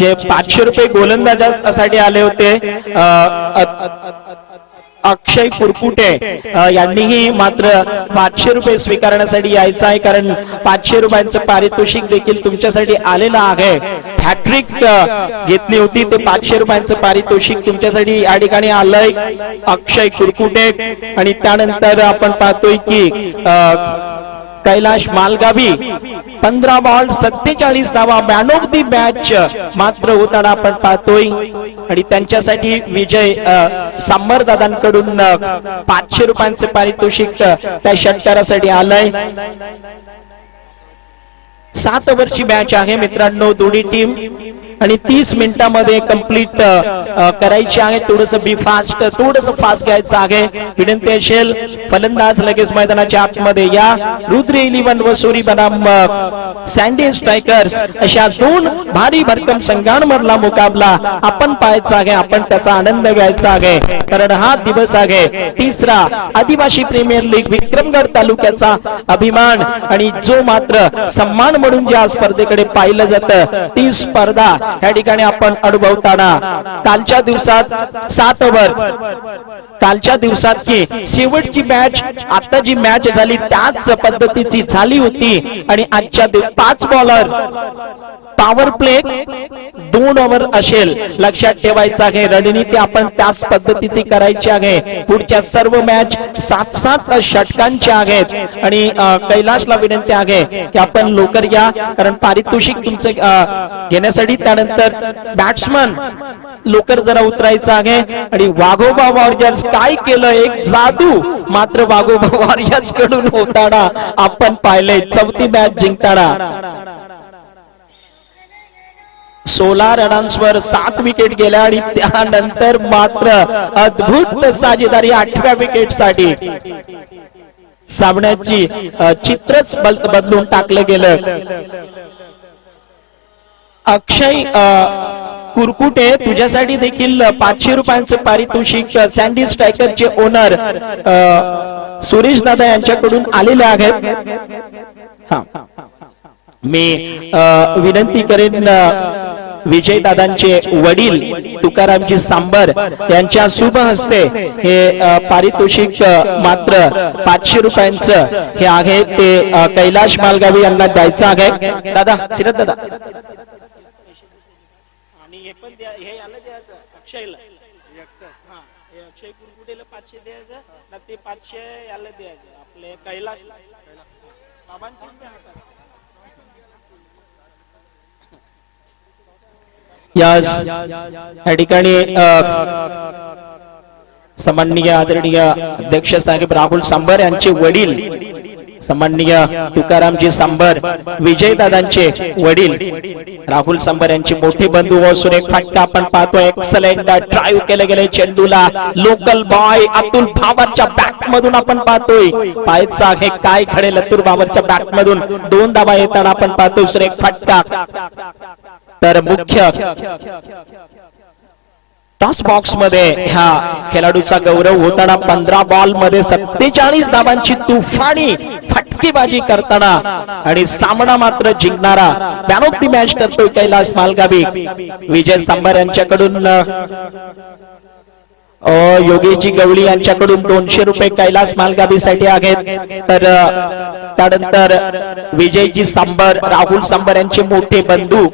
जे 500 रुपये गोलंदाजासाठी आले होते अक्षय कुरकुटे यांनीही मात्र 500 रुपये स्वीकारण्यासाठी यायचं आहे, कारण 500 रुपयांचं पारितोषिक देखील तुमच्यासाठी आलेलं आहे. हॅट्रिक घेतली होती, ते 500 रुपयांचं पारितोषिक तुमच्यासाठी या ठिकाणी आलंय अक्षय कुरकुटे. आणि त्यानंतर आपण पाहतोय की कैलाश मालगावी 15 बॉल 47 धावा मॅन ऑफ दी मॅच मात्र होताना आपण पाहतोय. आणि त्यांच्यासाठी विजय सांबर दादांकडून 500 रुपयांचे पारितोषिक त्या षटकारासाठी आलंय. 7 ओव्हरची मॅच आहे मित्रांनो, दोन्ही टीम आणि 30 मिनिटांमध्ये कंप्लीट करायची आहे. थोडंसं फास्ट घ्यायचं आहे. विनंती असेल फलंदाज लगेच मैदानाच्या आतमध्ये या. रुद्र 11 व सोरी बनाम सँडी स्ट्रायकर्स अशा दोन भारी भरकम संघांमधला मुकाबला आपण पाहायचा आहे, आपण त्याचा आनंद घ्यायचा आहे, कारण हा दिवस आहे तिसरा आदिवासी प्रीमियर लीग विक्रमगड तालुक्याचा अभिमान. आणि जो मात्र सन्मान म्हणून ज्या स्पर्धेकडे पाहिलं जातं ती स्पर्धा या ठिकाणी आपण अनुभवताना कालच्या दिवसात 7 ओव्हर, कालच्या दिवसात की शेवटची मॅच आता जी मॅच झाली त्याच पद्धतीची झाली होती. आणि आजच्या 5 बॉलर पॉवर प्ले 2 ओव्हर असेल, लक्षात ठेवायचं आहे. रणनीती आपण त्याच पद्धतीची करायची आहे. पुढच्या सर्व मॅच 7-7 षटकांच्या आहेत. आणि कैलाशला विनंती आहे की आपण लवकर या, कारण पारितोषिक तुमचं घेण्यासाठी त्यानंतर बॅट्समन लवकर जरा उतरायचं आहे. आणि वाघोबा वॉरियर्स काय केलं, एक जादू मात्र वाघोबा वॉरियर्स कडून होताना आपण पाहिले. 4थी मॅच जिंकताना 16 रनांवर 7 विकेट गेल्या. आणि त्यानंतर मात्र अद्भुत साजेदारी 8व्या विकेटसाठी सामन्याची चित्रच बदलून टाकलं गेलं. अक्षय कुरकुटे तुझ्यासाठी देखील 500 रुपयांचे पारितोषिक सँडी स्ट्रायकरचे ओनर सुरेश दादा यांच्याकडून आलेले आहेत. मी विनंती करेन विजय दादांचे वडील तुकारामजी सांबर यांच्या शुभ हस्ते हे पारितोषिक मात्र 500 रुपयांचं हे आहे ते कैलाश मालगावी यांना द्यायचं आहे. दादा शिरत दादा हे याला द्यायचं अक्षयला, अक्षय कुरकुटेला 500 द्यायचं ना, ते 500 याला द्यायचं आपले कैलाशला. यस या ठिकाणी सन्माननीय आदरणीय अध्यक्ष साहेब राहुल सांबर यांचे वडील सन्माननीय तुकारामजी सांबर, विजय दादांचे वडील राहुल सांबर यांचे मोठे बंधू असून एक फटका आपण पाहतोय. एक्सलेंट ड्राईव्ह केले गेले चेंडूला. लोकल बॉय अतुल भावरच्या बॅट मधून आपण पाहतोय. पाहायचं आहे काय घडेल. अतुल भावरच्या बॅट मधून 2 धावा येताना आपण पाहतोय. सुरेख फटका. तर मुख्य टॉस बॉक्स मध्ये ह्या खेळाडूचा गौरव होताना 15 बॉल मध्ये 47 धावांची तुफानी फटकेबाजी करताना आणि सामना मात्र जिंकणारा मॅन ऑफ दी मॅच करतोय कैलाश मालगावी. विजय सांबर यांच्याकडून योगेशजी गवळी यांच्याकडून 200 रुपये कैलाश मालगावीसाठी आहेत. तर त्यानंतर विजयजी सांबर, राहुल सांबर यांचे मोठे बंधू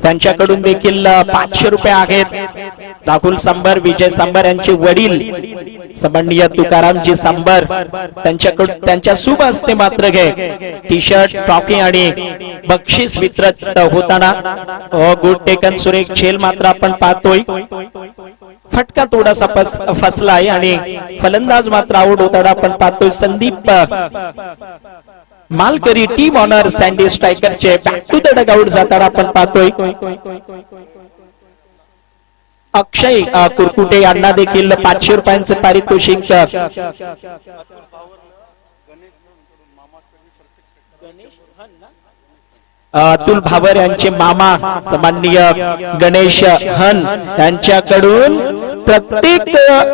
त्यांच्याकडून देखील 500 रुपये आहेत. राहुल सांबर, विजय सांबर यांचे वडील सन्माननीय तुकारामजी सांबर त्यांच्याकडून त्यांच्या शुभ हस्ते मात्र घे टी शर्ट, ट्रॉफी आणि बक्षीस वितरित होताना गुड टेकन. सुरेख झेल मात्र आपण पाहतोय. फटका थोडासा फसलाय आणि फलंदाज मात्र आउट होताना आपण पाहतोय. Sandeep Malkari team owner Sandy स्ट्रायकरचे बॅक टू द डगआउट जाताना आपण पाहतोय. अक्षय कुरकुटे यांना देखील 500 रुपयांचे पारितोषिक. अतुल भावर यांचे मामा सन्माननीय गणेश हन यांच्याकडून प्रत्येक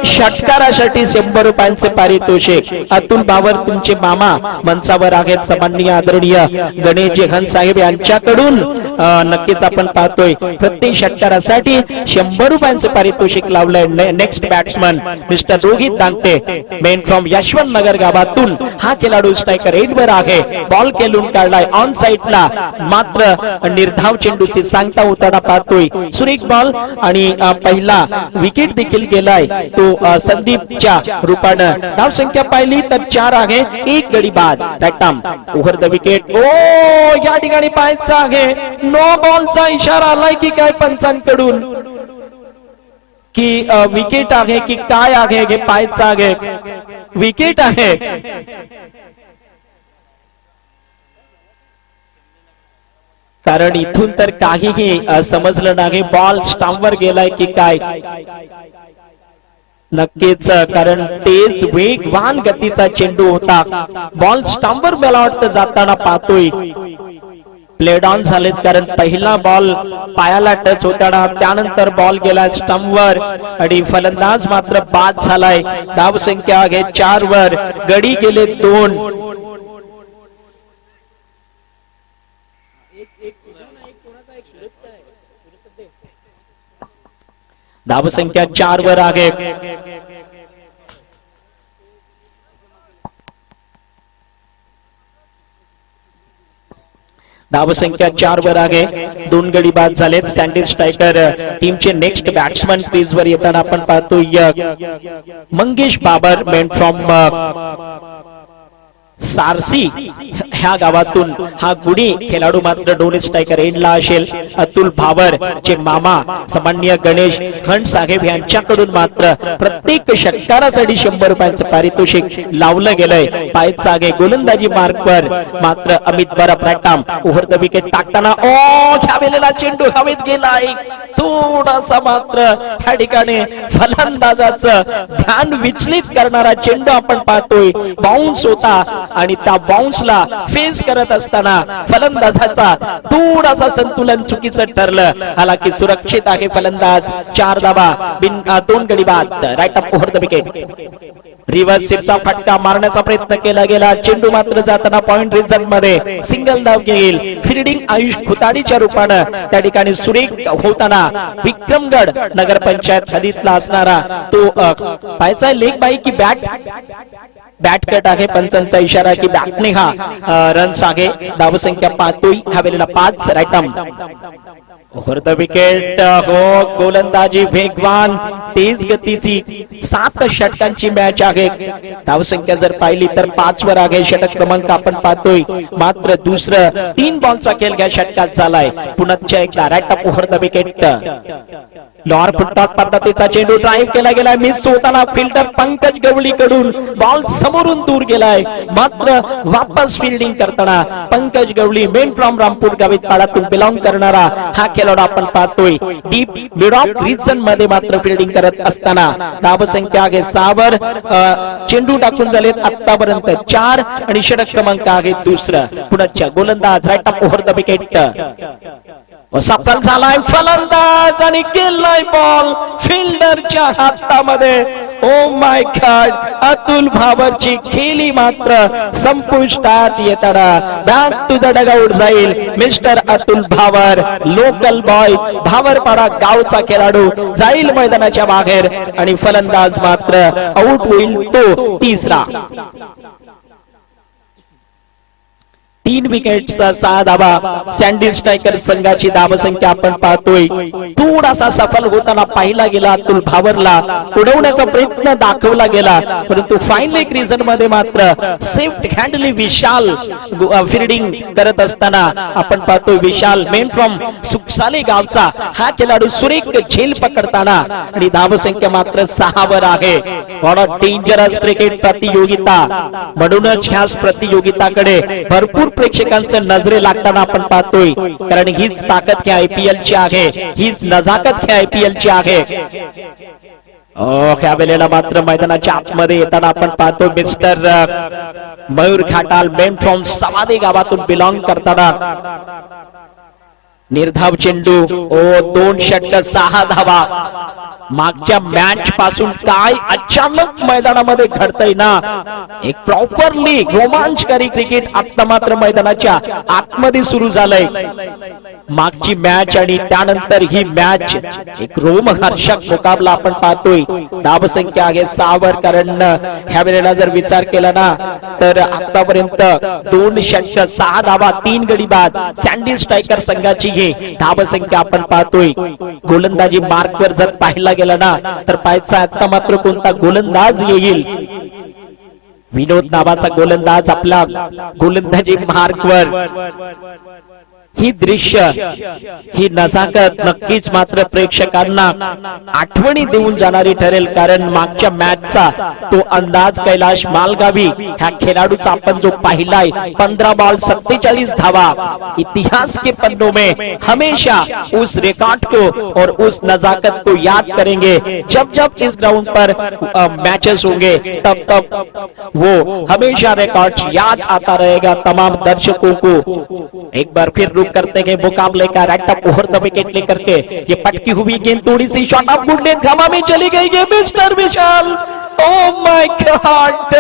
षटकारासाठी 100 रुपयांचे पारितोषिक. अतुल भावर तुमचे मामा मंचावर आहेत सन्माननीय आदरणीय गणेश हन साहेब यांच्याकडून नक्कीच आपण पाहतोय प्रत्येक षटकारासाठी 100 रुपयांचे पारितोषिक लावलंय next batsman mister Rohit Dangte main from Yashwant Nagar गावातून हा खेळाडू स्ट्रायकर एंड वर आहे बॉल खेळून काढलाय ऑन साइडला मात्र निर्धाव चेंडूची सांगता होताना पाहतोय सुरेख बॉल आणि पहिला विकेट देखील गेलाय तो संदीपच्या रूपानं धाव संख्या पाहिली तर 4 आहे एक गडी बाद रॅटम ओव्हर द विकेट ओ या ठिकाणी पाहायचं आहे नो बॉलचा इशारा आलाय की काय पंचांकडून की विकेट आहे की काय आहे हे पाहायचं आहे विकेट आहे कारण इथून तर काहीही समजलं नाही बॉल स्टंपवर गेलाय की काय नक्कीच कारण तेज वेगवान गतीचा चेंडू होता बॉल स्टंपवर मला वाटतं जाताना पाहतोय प्लेड ऑन झालेत कारण पहिला बॉल पायाला टच होताना त्यानंतर बॉल गेला स्टंपवर आणि फलंदाज मात्र बाद झालाय धाव संख्या आहे 4 वर गडी गेले 2 धाव संख्या 4 वर आहे धाव संख्या 4 वर आहे 2 गडी बाद झालेत सँडी स्ट्रायकर टीमचे नेक्स्ट बॅट्समन क्रीज वर येताना आपण पाहतोय मंगेश बाबर मेन फ्रॉम सारसी ह्या गावातून हा गुणी खेळाडू मात्र दोन स्ट्रायकर एंडला असेल अतुल भावर चे मामा सामान्य गणेश खंड साहेब यांच्याकडून मात्र प्रत्येक षटकारासाठी 100 रुपयांचं पारितोषिक लावलं गेलंय पायच आगे गोलंदाजी मार्कवर मात्र अमित बराब रॅटम ओव्हर द विकेट टाकताना ओ ह्या चेंडू हवेत गेलाय थोडासा मात्र ह्या ठिकाणी फलंदाजाचं ध्यान विचलित करणारा चेंडू आपण पाहतोय बाउन्स होता आणि त्या बाउन्सला फेस करत असताना फलंदाजाचा थोडासा संतुलन चुकीचं ठरलं हालाकी सुरक्षित आहे फलंदाज 4 धावा 2 गडी बाद right up over the wicket reverse स्वीपचा फटका मारण्याचा प्रयत्न केला गेला चेंडू मात्र जाताना पॉइंट रिझल्ट मध्ये सिंगल धाव घेईल फिल्डिंग आयुष खुताडीच्या रूपानं त्या ठिकाणी सुरेख होताना विक्रमगड नगरपंचायत हद्दीतला असणारा तो पायचा लेग बाई की बॅट कट आहे पंचांचा इशारा की बॅटने हा रन्स आहे धाव संख्या पाहतोय हा वेळेला 5 राईटम ओव्हर द विकेट हो गोलंदाजी वेगवान तेज गतीची 7 षटकांची मॅच आहे धाव संख्या जर पाहिली तर 5 वर आहे षटक क्रमांक आपण पाहतोय मात्र दुसरं 3 बॉलचा खेळ या षटकात झालाय पुन्हा एकदा right up over the wicket लॉर फुटताच पद्धतीचा चेंडू ड्राईव्ह केला गेलाय मिस होताना फिल्डर पंकज गवळी कडून बॉल समोरून दूर गेलाय मात्र वापस फिल्डिंग करताना पंकज गवळी मेन फ्रॉम रामपूर गावित पाडातून बिलॉंग करणारा हा खेळाडू आपण पाहतोय डीप मिड ऑफ रिजन मध्ये मात्र फिल्डिंग करत असताना धाव संख्या आहे 6 वर चेंडू टाकून झालेत आतापर्यंत 4 आणि षटक क्रमांक आहे दुसरं पुन्हा गोलंदाज right up over the wicket सफल झालाय फलंदाज आणि गेलाय बॉल फिल्डरच्या हातामध्ये ओ माय गॉड अतुल भावरची खेळी मात्र संपुष्टात येताना बॅक टू द डगआउट जाईल मिस्टर अतुल भावर लोकल बॉय भावरपाडा गावचा खेळाडू जाईल मैदानाच्या बाहेर आणि फलंदाज मात्र आउट होईल तो तिसरा 3 विकेटचा 6 धावा सँडी स्ट्रायकर संघाची धाव संख्या आपण पाहतोय थोडासा सफल होताना पाहिला गेला अतुल भावरला उडवण्याचा प्रयत्न दाखवला गेला परंतु फाईन लेग रिजन मध्ये मात्र सेफ्ट हँडली विशाल फिल्डिंग करत असताना आपण पाहतोय विशाल मेन फ्रॉम सुखसाले गावचा हा खेळाडू सुरेख झेल पकडताना आणि धाव संख्या मात्र 6 वर आहे व्हॉट अ डेंजरस क्रिकेट प्रतियोगिता म्हणूनच ह्या प्रतियोगिताकडे भरपूर प्रेक्षकांचं नजरे लागताना आपण पाहतोय कारण हीच ताकद ह्या आयपीएल ची आहे हीच नजाकत ह्या आयपीएल ची आहे ह्या वेळेला मात्र मैदानाच्या आतमध्ये येताना आपण पाहतो मिस्टर मयूर खाटाल मेन फ्रॉम सवादे गावातून बिलॉंग करताना निर्धाव चेंडू 2 षटक 6 धावा मागच्या मॅच पासून काय अचानक मैदानामध्ये घडतंय ना, एक प्रॉपरली रोमांचकारी क्रिकेट आता मात्र मैदानाच्या आतमध्ये सुरू झालंय. मागची मॅच आणि त्यानंतर ही मॅच एक रोमहर्षक मुकाबला आपण पाहतोय. धावसंख्या आहे 6 वर, कारण ह्या वेळेला जर विचार केला ना तर आतापर्यंत 2 षटक 6 धावा 3 गडी बाद सँडी स्ट्रायकर संघाची ही धावसंख्या आपण पाहतोय. गोलंदाजी मार्कवर जर पाहिला गेला ना तर पाहायचा आता मात्र कोणता गोलंदाज येईल. विनोद नावाचा गोलंदाज आपला गोलंदाजी मार्कवर. ही दृश्य, ही नजाकत नक्कीच मात्र प्रेक्षकांना आठवणी देऊन जाणारी ठरेल, कारण मागच्या मॅचचा तो अंदाज कैलाश मालगावी ह्या खेळाडूचा आपण जो पाहिलाय 15 बॉल 47 धावा. इतिहास के पन्नों में हमेशा उस रिकॉर्ड को और उस नजाकत को याद करेंगे. जब जब इस ग्राउंड पर मैचेस होंगे तब तब वो हमेशा रिकॉर्ड याद आता रहेगा तमाम दर्शकों को. एक बार फिर करते हैं मुकाबले का right up over the wicket लेकर के. ये पटकी हुई गेंद थोड़ी सी शॉट ऑफ गुड लेंथ हवा में चली गई है. Mister Vishal, oh my God,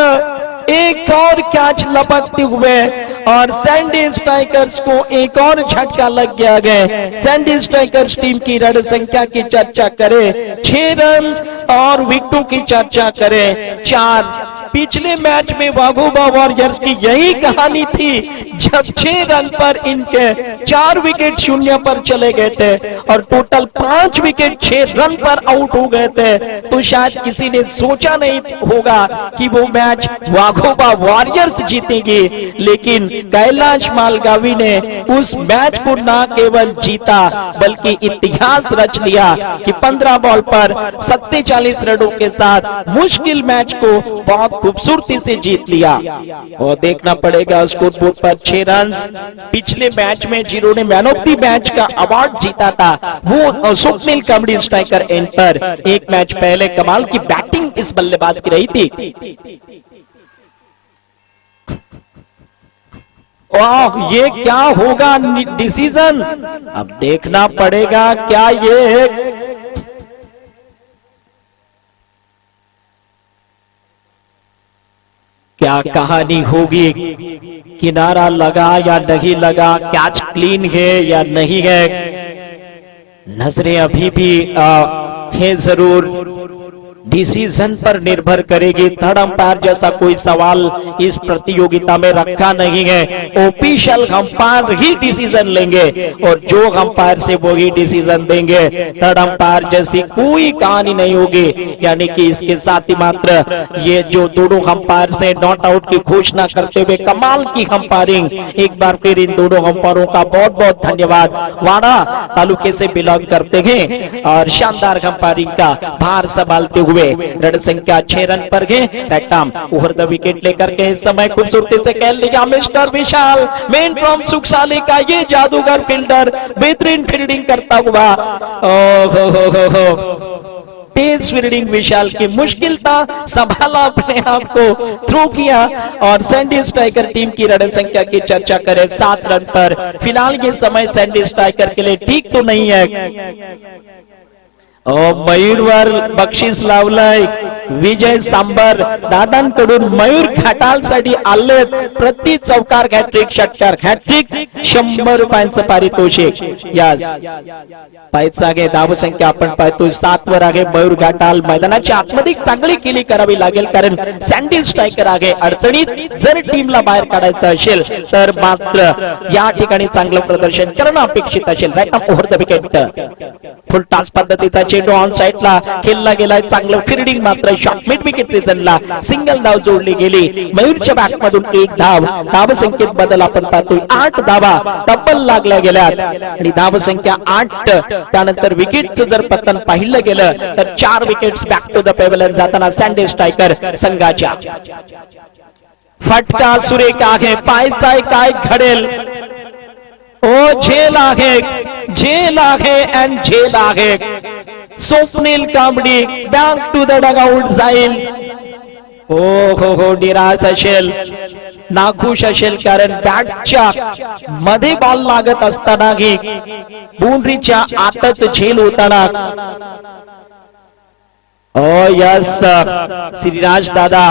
एक और कैच लपकते हुए और सैंडी स्ट्राइकर्स को एक और झटका लग गया है. सैंडी स्ट्राइकर्स टीम की रन संख्या की चर्चा करें, 6 रन और विकेटों की चर्चा करें 4. पिछले मैच में वाघोबा वॉरियर्स की यही कहानी थी, जब 6 रन पर इनके 4 विकेट शून्य पर चले गए थे और टोटल 5 विकेट 6 रन पर आउट हो गए थे. तो शायद किसी ने सोचा नहीं होगा कि वो मैच वाघोबा वॉरियर्स जीतेगी, लेकिन कैलाश मालगावी ने उस मैच को न केवल जीता बल्कि इतिहास रच लिया कि 15 बॉल पर 47 रनों के साथ मुश्किल मैच को बहुत खूबसूरती से जीत लिया. और देखना पड़ेगा स्कोर बोर्ड पर 6 रन. पिछले मैच में जिन्होंने मैन ऑफ द मैच का अवार्ड जीता था वो स्वप्निल कामड़ी स्ट्राइकर एंड पर. एक मैच पहले कमाल की बैटिंग इस बल्लेबाज की रही थी. वाह, ये क्या होगा डिसीजन, अब देखना पड़ेगा. क्या ये क्या कहानी होगी, किनारा लगा या नहीं लगा, कैच क्लीन है या नहीं है, नजरें अभी भी है जरूर. डिसीजन पर निर्भर करेगी. थर्ड अंपायर जैसा कोई सवाल इस प्रतियोगिता में रखा नहीं है. ऑफिशियल अंपायर ही डिसीजन लेंगे और जो अंपायर से वो ही डिसीजन देंगे. थर्ड अंपायर जैसी कोई कहानी नहीं होगी. यानी कि इसके साथ ही मात्र ये जो दोनों अंपायर से नॉट आउट की घोषणा करते हुए कमाल की अंपायरिंग. एक बार फिर इन दोनों अंपायरों का बहुत बहुत धन्यवाद. वाड़ा तालुके से बिलोंग करते हैं और शानदार अंपायरिंग का भार संभालते हुए रन संख्या 6 रन पर गए. Right arm over the wicket लेकर के इस समय खूबसूरती से खेल लिया मिस्टर विशाल. मेन फ्रॉम सुखसाली का ये जादूगर फील्डर बेहतरीन फील्डिंग करता हुआ. तेज फील्डिंग विशाल की मुश्किल था, संभाला अपने आप को, थ्रो किया. और सैंडी स्ट्राइकर टीम की रन संख्या की चर्चा करें 7 रन पर. फिलहाल ये समय सैंडी स्ट्राइकर के लिए ठीक तो नहीं है. मयूरवर बक्षीस लावलंय विजय सांबर दादांकडून. मयूर खटालसाठी आले प्रति चौकार हॅट्रिक षटकार हॅट्रिक 100 रुपयांचं पारितोषिक. यास पाहायचं आहे धावसंख्या आपण पाहतोय 7 वर आहे मयूर घाटाल. मैदानाची आतमध्ये चांगली केली करावी लागेल, कारण सँडी स्ट्रायकर आहे अडचणीत. जर टीमला बाहेर काढायचं असेल तर मात्र या ठिकाणी चांगलं प्रदर्शन करणं अपेक्षित असेल. Right off over the wicket full toss पद्धतीचा चेंडू ऑन साइडला खेळला गेलाय. चांगलं फील्डिंग मात्र शॉट मिड विकेट रिजनला सिंगल धाव जोडली गेली. मयूरच्या बॅट मधून 1 धाव. धावसंख्येत बदल आपण पाहतोय 8 धावा तब्बल लागल्या गेल्यात आणि धावसंख्या 8. त्यानंतर विकेटचं जर पतन पाहिलं गेलं तर 4 विकेट्स बॅक टू द पेव्हलियन जाताना सँडी स्ट्रायकर संघाच्या. फटका सुरेख आहे. पाहायचाय काय घडेल. ओ झेल आहे, झेल आहे अँड झेल आहे. Swapnil Kambadi back to the dugout जाईल. हो निराश असेल, नाखुश असेल, कारण बॅटच्या मध्ये बॉल लागत असताना बाउंड्रीच्या आतच झेल होताना ओ यस श्रीराज दादा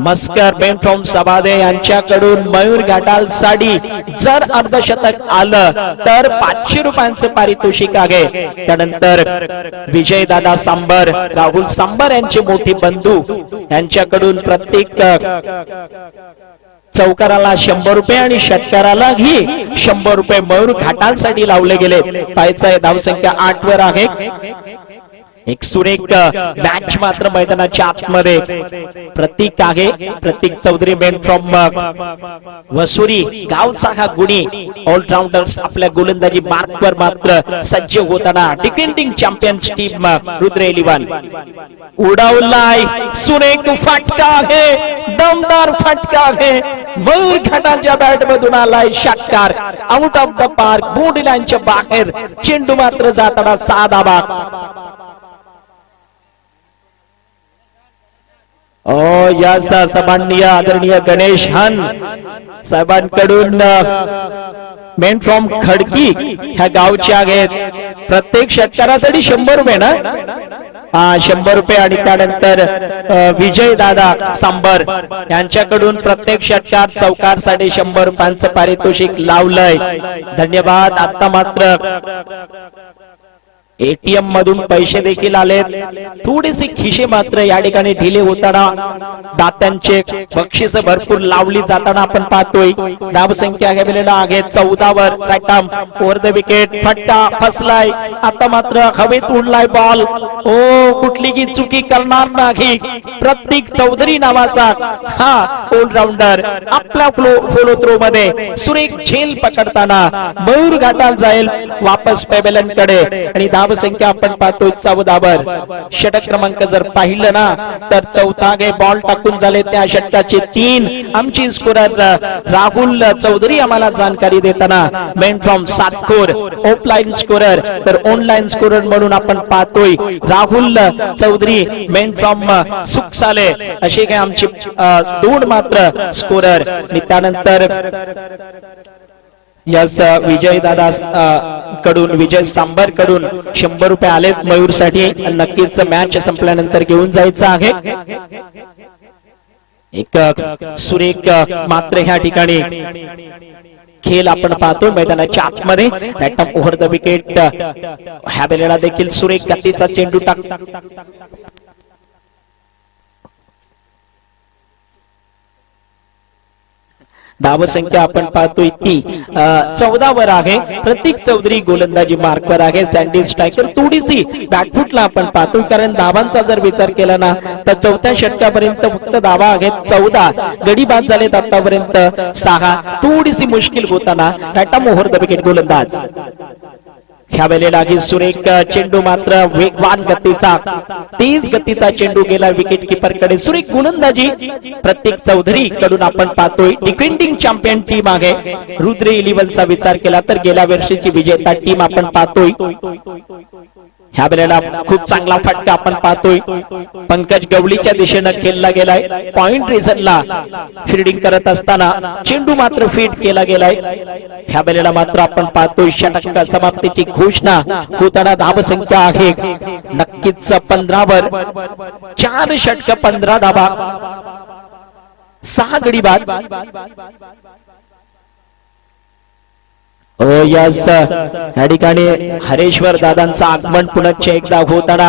मस्कर बेन फ्रॉम सबादे यांच्याकडून मयूर घाटाल साडी जर अर्धशतक आलं तर 500 रुपयांचं पारितोषिक आहे. त्यानंतर विजय दादा सांबर राहुल सांबर यांचे मोठे बंधू यांच्याकडून प्रत्येक चौकाराला 100 रुपये आणि षटकाराला ही 100 रुपये मयूर घाटांसाठी लावले गेले. पाहायचं धावसंख्या 8 वर आहे. एक सुरेख मॅच मात्र मैदानाच्या आतमध्ये प्रतीक आहे. प्रतीक चौधरी मेन फ्रॉम वसुरी गावचा हा गुणी ऑलराऊंडर्स आपल्या गोलंदाजी मार्कवर मात्र सज्ज होताना डिफेंडिंग चॅम्पियन्स टीम रुद्र 11 उडवलाय. सुरेख फटका आहे, दमदार फटका आहे. मयूर घाटांच्या बॅट मधून आलाय षटकार. Out of the park, board लाईनच्या बाहेर. चेंडू मात्र जाताना साधा भाग. ओ यस सन्माननीय आदरणीय गणेश हन साहेबांकडून मेन फ्रॉम खडकी ह्या गावचे आहेत. प्रत्येक षटकारासाठी 100 रुपये ना. 100 रुपये आणि त्यानंतर विजय दादा सांबर यांच्याकडून प्रत्येक षटकार चौकारसाठी 100 रुपयांचं पारितोषिक लावलंय. धन्यवाद. आता मात्र एटीएम मधून पैसे देखील आलेत. थोडेसे खिशे मात्र या ठिकाणी ढिले होताना दात्यांचे बक्षीस भरपूर लावली जाताना आपण पाहतोय. धावसंख्या घ्यायला आहे 14 वर. Right over the wicket. फटका फसलाय. आता मात्र हवेत उडलाय बॉल. ओ कुठली की चुकी करणार नाही. प्रतीक चौधरी नावाचा हा ऑलराऊंडर आपल्या फॉलो थ्रो मध्ये सुरेख झेल पकडताना मयूर घाटाल जाईल वापस पेबेलन कडे. आणि संख्या आपण पाहतोय 14 वर. षटक क्रमांक जर पाहिलं ना तर चौथा गे बॉल टाकून झाले त्या षटकाचे 3. आमची स्कोरर राहुल चौधरी आम्हाला जानकारी देताना मेन फ्रॉम सातखोर ऑफलाईन स्कोरर तर ऑनलाईन स्कोरर म्हणून आपण पाहतोय राहुल चौधरी मेन फ्रॉम सुखसाले असे काय आमचे 2 मात्र स्कोरर. त्यानंतर यस विजय दादा कडून विजय सांबर कडून 100 रुपये आलेत मयूर साठी. नक्कीच मॅच संपल्यानंतर घेऊन जायचं आहे. एक सुरेख मात्र ह्या ठिकाणी खेळ आपण पाहतो मैदानाच्या आतमध्ये. Over the wicket. ह्या वेळेला देखील सुरेख गतीचा चेंडू टाक. धावसंख्या आपण पाहतोय ती 14 वर आहे. प्रतीक चौधरी गोलंदाजी मार्कवर आहे. सँडी स्ट्रायकर थोडीशी बॅटफुटला आपण पाहतोय कारण धावांचा जर विचार केला ना तर चौथ्या षटकापर्यंत फक्त धावा आहेत 14. गडी बाद झालेत आतापर्यंत 6. थोडीशी मुश्किल होताना रॅटम ओव्हर द विकेट गोलंदाज. ह्या वेळेला सुरेख चेंडू मात्र वेगवान गतीचा तेज गतीचा चेंडू गेला विकेट कीपर कडे. सुरेख गोलंदाजी प्रत्येक चौधरी कडून आपण पाहतोय. डिफेंडिंग चॅम्पियन टीम आहे रुद्र 11 चा विचार केला तर गेल्या वर्षीची विजेता टीम आपण पाहतोय. ह्या वेळेला खूप चांगला फटका आपण पाहतोय. पंकज गवळीच्या दिशेनं खेळला गेलाय. पॉइंट रिझनला फिल्डिंग करत असताना चेंडू मात्र फीड केला गेलाय. ह्या वेळेला मात्र आपण पाहतोय षटक समाप्तीची घोषणा होताना धावसंख्या आहे नक्कीच 15 वर. 4 षटक 15 धावा 6 गडी बाद. ओ यस या ठिकाणी हरेश्वर दादांचं आगमन पुन्हा एकदा होताना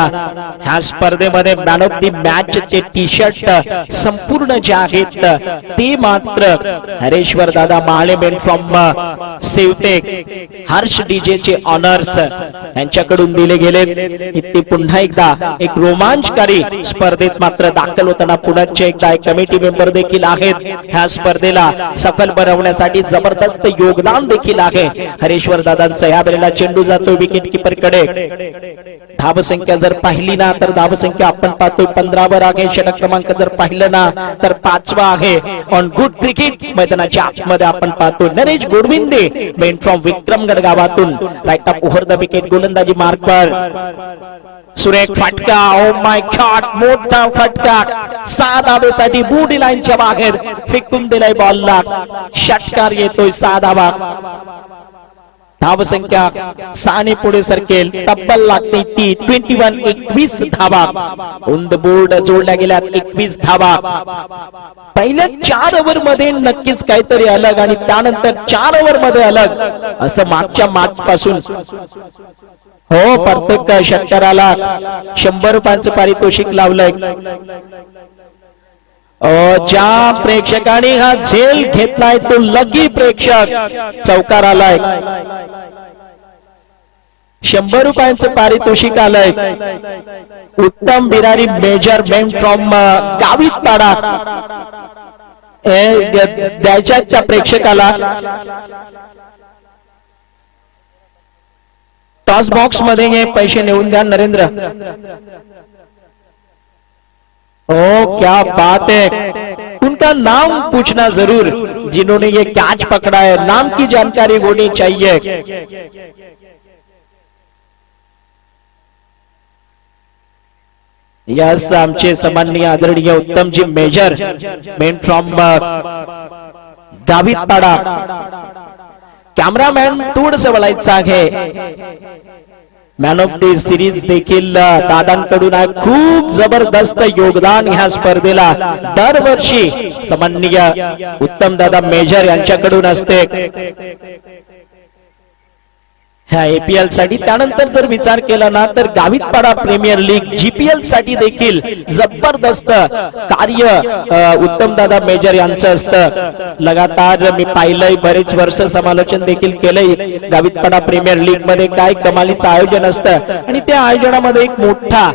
ह्या स्पर्धेमध्ये मॅन ऑफ द मॅच चे टी शर्ट संपूर्ण जे आहेत ते मात्र हरेश्वर दादा महाले मेन फ्रॉम सेवटेक हर्ष डीजे चे ऑनर्स यांच्याकडून दिले गेले. ते पुन्हा एकदा एक रोमांचकारी स्पर्धेत मात्र दाखल होताना पुन्हा एकदा एक कमिटी मेंबर देखील आहेत. ह्या स्पर्धेला सफल बनवण्यासाठी जबरदस्त योगदान देखील आहे हरेश्वर दादांचा. या वेळेला चेंडू जातो विकेट कीपर कडे. धावसंख्या जर पाहिली ना तर धावसंख्या आपण पाहतोय 15 वर आहे. षटक क्रमांक जर पाहिलं ना तर 5वा आहे. ऑन गुड क्रिकेट मैदानाच्या आतमध्ये आपण पाहतो नरेश गोडविंदे मेन फ्रॉम विक्रमगड गावातून right up over the wicket गोलंदाजी मार्कवर. सुरेख फटका. ओ माय गॉड मोठा फटका. 6 धावेसाठी बॉडी लाईनच्या बाहेर फेकून दिलाय बॉलला. षटकार येतोय 6 धावा. धावसंख्या 6 पुढे सरकेल. तब्बल लागते ती 21 धावा. ऑन द बोर्ड जोडल्या गेल्यात 21 धावा. पहिल्या 4 ओव्हर मध्ये नक्कीच काहीतरी अलग आणि त्यानंतर 4 ओव्हर मध्ये अलग असं मागच्या मॅच पासून. हो, प्रत्येक षटकाराला 100 रुपयांचं पारितोषिक लावलंय. ज्या प्रेक्षकाने हा झेल घेतलाय तो लकी प्रेक्षक चौकार आलाय. 100 रुपयांचं पारितोषिक आलंय. उत्तम बिरारी मेजरमेंट फ्रॉम गावितपाडा द्यायच्या त्या प्रेक्षकाला. टॉस बॉक्स मध्ये हे पैसे नेऊन द्या नरेंद्र. ओ क्या बात है. उनका नाम पूछना जरूर जिन्होंने ये कैच पकड़ा है. नाम की जानकारी होनी चाहिए. यस, आमचे सन्माननीय आदरणीय Uttamji major main from गावितपाडा. Cameraman थोडंसं वळायचं आहे. मॅन ऑफ द सिरीज देखील दादांकडून आहे. खूप जबरदस्त योगदान ह्या स्पर्धेला दरवर्षी सन्माननीय उत्तम दादा मेजर यांच्याकडून असते ह्या एपीएल साठी. त्यानंतर जर विचार केला ना तर गावितपाडा प्रीमियर लीग जीपीएल साठी देखील जबरदस्त कार्य उत्तम दादा मेजर यांचं असतं. लगातार मी पाहिलंय, बरेच वर्ष समालोचन देखील केलंय. गावितपाडा प्रीमियर लीग मध्ये काय कमालीचं आयोजन असतं आणि त्या आयोजनामध्ये एक मोठा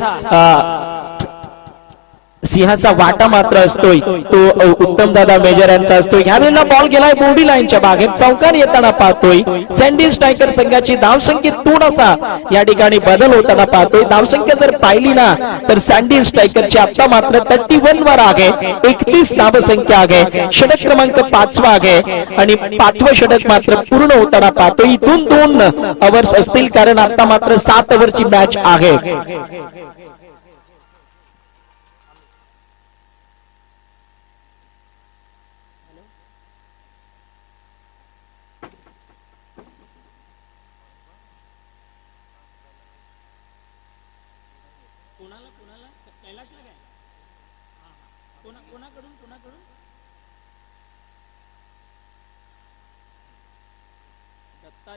सिंहाचा वाटा मात्र असतोय तो उत्तम दादा मेजर यांचा असतोय. ह्या वेळेला बॉल गेलाय बॉडी लाईनच्या बाहेर. चौकार येताना पाहतोय. सँडी स्ट्रायकर संघाची धावसंख्येत थोडासा या ठिकाणी बदल होताना पाहतोय. धावसंख्या जर पाहिली ना तर सँडी स्ट्रायकरची आता मात्र 31 वर आहे. 31 धावसंख्या आहे. षटक क्रमांक 5 आहे आणि 5वं षटक मात्र पूर्ण होताना पाहतोय. इथून 2 ओव्हर्स असतील कारण आता मात्र 7 ओव्हरची मॅच आहे.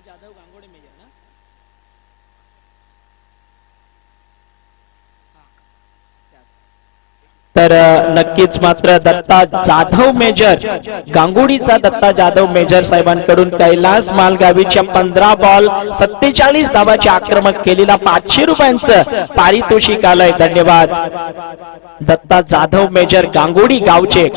जाधव गांगोडे मेजर ना. तर नक्कीच मात्र दत्ता जाधव मेजर गांगुडीचा दत्ता जाधव मेजर साहेबांकडून कैलास मालगावीच्या 15 बॉल 47 धावाचे आक्रमक केलेला 500 रुपयांचं पारितोषिक आलंय. धन्यवाद दत्ता जाधव मेजर गांगुडी गावचे.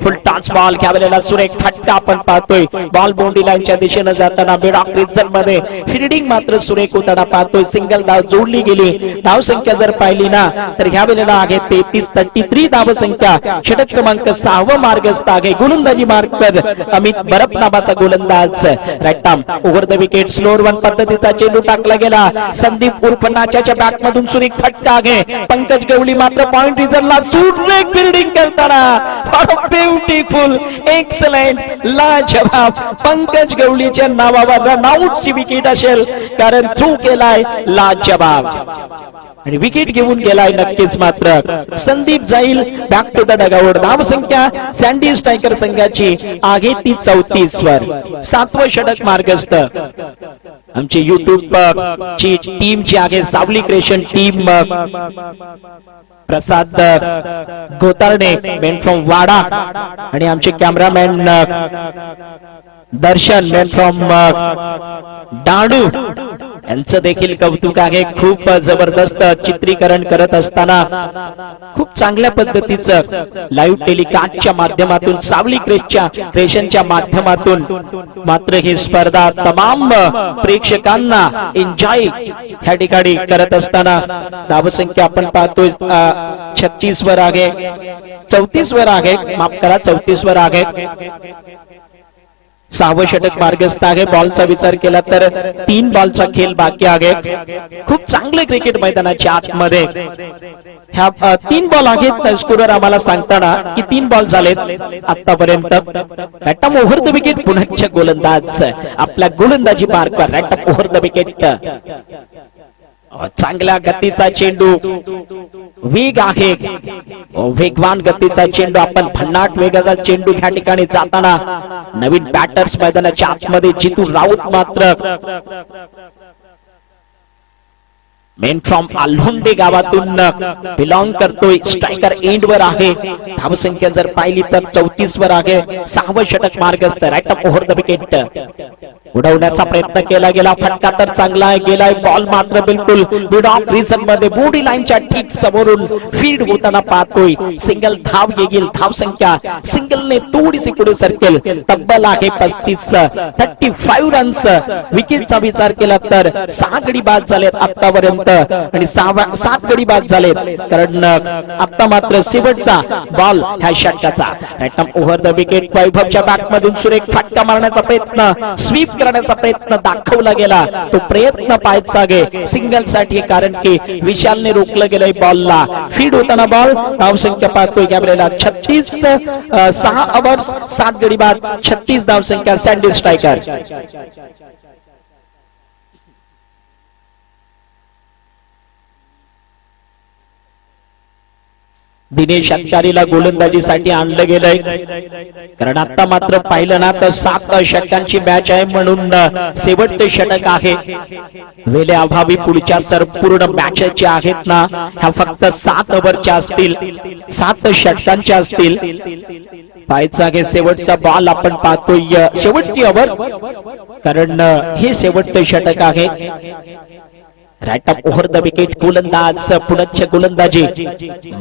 फुल टॉस बॉल घ्यावलेला सुरेख फटका आपण पाहतोय. बॉल बाउंड्री लाईनच्या दिशेने जाताना मिडॉक रिजन मध्ये फिल्डिंग मात्र सुरेख होताना पाहतोय. सिंगल धाव जोडली गेली. धाव संख्या जर पाहिली ना तर ह्या वेळेला आहे 33 धाव संख्या. षटक क्रमांक 6 मार्गस्थ आहे. गोलंदाजी मार्कर अमित बरप नावाचा गोलंदाज. Right arm over the wicket slower one पद्धतीचा चेंडू टाकला गेला. संदीप उर्फ नाच्याच्या बॅट मधून सुरेख फटका आहे. पंकज गवळी मात्र पॉइंट रिझनला सुरेख फिल्डिंग करताना ब्युटिफुल एक्सलंट लाजवाब पंकज गवळीच्या नावावर रनआउटची विकेट असेल कारण थ्रू केलाय लाजवाब आणि विकेट घेऊन गेलाय. नक्कीच मात्र संदीप जाईल बॅक टू द डगआउट. धाव संख्या सँडी स्ट्रायकर संघाची आहे ती 34 वर. 7वं षटक मार्गस्थ. आमची युट्यूब ची टीम जी आहे Sawli creation team Prasad Gotarne main from Wada आणि आमचे cameraman Darshan main from Dadu यांचं देखील कौतुक आहे. खूप जबरदस्त चित्रीकरण करत असताना खूप चांगल्या पद्धतीचं लाईव्ह टेलिकास्टच्या माध्यमातून सावली क्रिएशनच्या माध्यमातून मात्र ही स्पर्धा तमाम प्रेक्षकांना एन्जॉय ह्या ठिकाणी करत असताना धावसंख्या आपण पाहतोय 36 वर आहे. 34 वर आहे. माफ करा 34 वर आहे. 6वं षटक मार्गस्थ आहे. बॉलचा विचार केला तर 3 बॉलचा खेळ बाकी आहे. खूप चांगले क्रिकेट मैदानाच्या आतमध्ये ह्या 3 बॉल आहेत. स्कोरर आम्हाला सांगताना की 3 बॉल झालेत आतापर्यंत. रॅटम ओव्हर द विकेट. पुण्याच्या गोलंदाज आपल्या गोलंदाजी मार्कवर रॅटम ओव्हर द विकेट. चांगल्या गतीचा चेंडू, वेग आहे, वेगवान गतीचा चेंडू. आपण भन्नाट वेगाचा चेंडू ह्या ठिकाणी जाताना नवीन बॅटर्स मैदानाच्या आतमध्ये जितू राऊत मात्र मेन फ्रॉम आल्हुंडे गावातून बिलॉंग करतोय. स्ट्रायकर एंड वर आहे. धावसंख्या जर पाहिली तर 34 वर आहे. 6वं षटक मार्गस्थ. रॅटम ओव्हर द विकेट. उडवण्याचा प्रयत्न केला गेला. फटका तर चांगला आहे, गेलाय. बॉल मात्र बिलकुल मिड ऑफ रिजन मध्ये बॉडी लाईनच्या ठीक समोरून फील्ड होताना पाहतोय. सिंगल धाव येईल. धावसंख्या सिंगलने थोडीशी पुढे सरकेल. तब्बल आहे 35 रन्स. विकेटचा विचार केला तर 6 गडी बाद झालेत आतापर्यंत आणि 7 गडी बाद झालेत. कारण आता मात्र शेवटचा बॉल ह्या षटकाचा. रॅटम ओव्हर द विकेट. वैभवच्या बॅट मधून सुरेख फटका मारण्याचा प्रयत्न, स्वीप करण्याचा प्रयत्न दाखवला गेला. तो प्रयत्न पाहायचा गे सिंगल साठी, कारण की विशालने रोखलं गेलंय बॉलला. फीड होताना बॉल. धावसंख्या पाहतोय कॅमेऱ्याला 36. 6 ओव्हर्स 7 गडी बाद. 36 धावसंख्या. Sandy striker. दिनेश अंकारीला गोलंदाजीसाठी आणलं गेलंय. कारण आता मात्र पाहिलं ना तर 7 षटकांची मॅच आहे, म्हणून शेवटचे षटक आहे. वेळे अभावी पुढच्या संपूर्ण मॅचेस आहेत ना ह्या फक्त 7 ओव्हरच्या असतील, 7 षटकांच्या असतील. पाहायचा घे शेवटचा बॉल आपण पाहतोय. शेवटची ओव्हर, कारण हे शेवटचे षटक आहे. रॅटम ओव्हर द विकेट. गोलंदाज पुढच्या गोलंदाजी